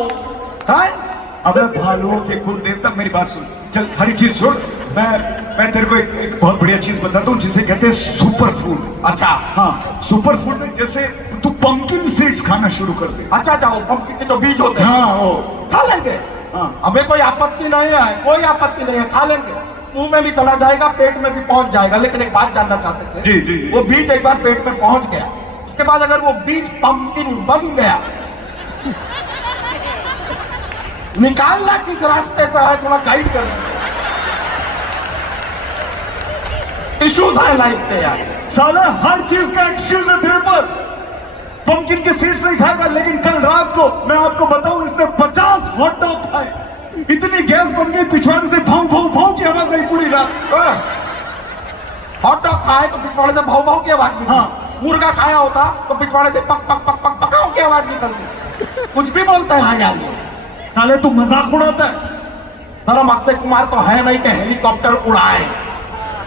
अबे भालुओं के कुल देवता, मेरी बात सुन, चल हरी चीज छोड़। मैं तेरे को एक बहुत बढ़िया चीज बताता हूँ जिसे कहते हैं सुपर फूड। अच्छा, हाँ, सुपर फूड में जैसे तू पंपकिन सीड्स खाना शुरू कर दे। अच्छा, वो पंपकिन के जो बीज होते हैं, हाँ, वो खा लेंगे। हाँ। हमें कोई आपत्ति नहीं है, कोई आपत्ति नहीं है, खा लेंगे। मुंह में भी चला जाएगा, पेट में भी पहुंच जाएगा। लेकिन एक बात जानना चाहते थे। जी, जी, जी। वो बीज एक बार पेट में पहुंच गया, उसके बाद अगर वो बीज पंपकिन बन गया, निकालना किस रास्ते से है, थोड़ा गाइड कर दो। इश्यूज है लाइफ के यार। साला हर चीज का एक्सक्यूज है तेरे पर। पंपकिन के सीड्स नहीं खाएगा, लेकिन कल रात को मैं आपको बताऊं, इसने 50 हॉट डॉग खाए। इतनी गैस बन गई, पिछवाड़े से भाव भाव भाव की आवाज आई पूरी रात। हॉट डॉग खाए तो पिछवाड़े से भाव भाव की आवाज निकलती। हाँ। मुर्गा खाया होता तो पिछवाड़े से पक पक पक पक पकाओ की आवाज निकलती। कुछ भी बोलते हैं हाँ यार ये। साले तू मजाक उड़ाता है। सर हम अक्षय कुमार तो है नहीं कि हेलीकॉप्टर उड़ाए,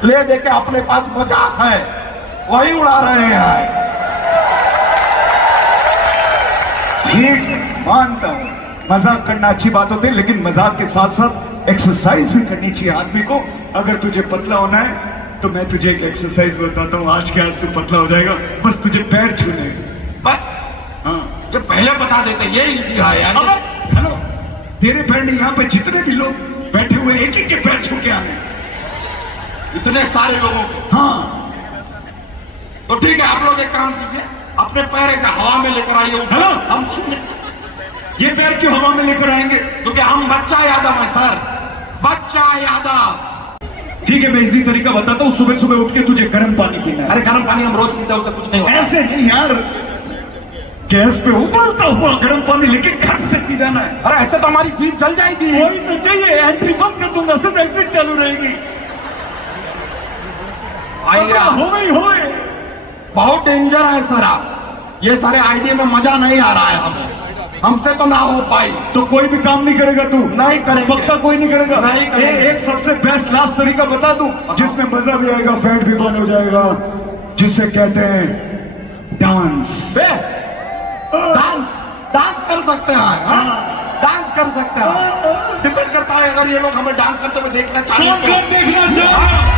ले दे के अपने पास मजाक है वही उड़ा रहे हैं। ठीक, मानता हूं मजाक करना अच्छी बात होती है, लेकिन मजाक के साथ साथ एक्सरसाइज भी करनी चाहिए आदमी को। अगर तुझे पतला होना है तो मैं तुझे एक एक्सरसाइज बताता हूँ। आज के आज तू पतला हो जाएगा, बस तुझे पैर छूने। हाँ, जो पहले बता देते ये इजी है यार। हेलो, तेरे पैर नहीं, यहाँ पे जितने भी लोग बैठे हुए एक ही के पैर छू के आने, इतने सारे लोगों को। हाँ, तो ठीक है, आप लोग एक काम कीजिए, अपने पैर ऐसे हवा में लेकर आइए ऊपर, हाँ। हम छूने। ये पैर क्यों हवा में लेकर आएंगे? क्योंकि हम बच्चा यादव है सर, बच्चा यादव। ठीक है, मैं इसी तरीका बताता हूँ। सुबह सुबह उठ के तुझे गर्म पानी पीना है। अरे गर्म पानी हम रोज पीते हैं, उससे कुछ नहीं होता। ऐसे नहीं यार, गैस पे उबलता हुआ गर्म पानी लेके घर से पी जाना है। अरे ऐसे तो हमारी जीभ जल जाएगी। वही तो चाहिए, एंट्री बंद कर दूंगा, सिर्फ एग्जिट चालू रहेगी। आइडिया हो गई। बहुत डेंजर है सर। आप ये सारे आइडिया में मजा नहीं आ रहा है हमें, हमसे तो ना हो पाई। तो कोई भी काम नहीं करेगा तू? नहीं करेंगे। पक्का कोई नहीं करेगा? नहीं करेंगे। एक सबसे बेस्ट लास्ट तरीका बता दूं जिसमें मजा भी आएगा, फैट भी बर्न हो जाएगा, जिसे कहते हैं डांस। डांस कर सकते हैं। डांस कर सकते हैं, डिपेंड करता है अगर ये लोग हमें डांस करते हुए देखना चाहें तो। देखना चाहिए।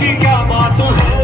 की क्या बात है।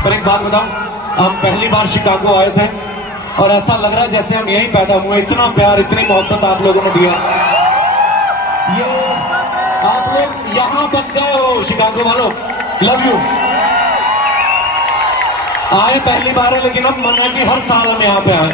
पर एक बात बताऊं, हम पहली बार शिकागो आए थे और ऐसा लग रहा है जैसे हम यहीं पैदा हुए। इतना प्यार, इतनी मोहब्बत आप लोगों ने दिया। ये आप लोग यहां बस गए हो शिकागो वालों, लव यू। आए पहली बार है लेकिन अब मन है कि हर साल हम यहाँ पे आए।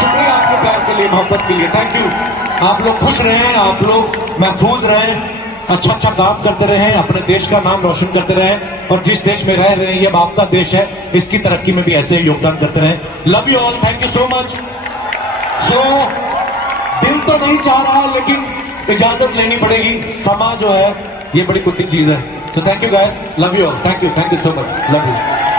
शुक्रिया आपके प्यार के लिए, मोहब्बत के लिए, थैंक यू। आप लोग खुश रहें, आप लोग महफूज रहें, अच्छा अच्छा काम करते रहें, अपने देश का नाम रोशन करते रहें और जिस देश में रह रहे हैं ये अब आपका देश है, इसकी तरक्की में भी ऐसे ही योगदान करते रहें। Love you all, thank you so much. सो दिल तो नहीं चाह रहा लेकिन इजाजत लेनी पड़ेगी, समा जो है ये बड़ी कुत्ती चीज है। So thank you guys, love you all, thank you so much, love you.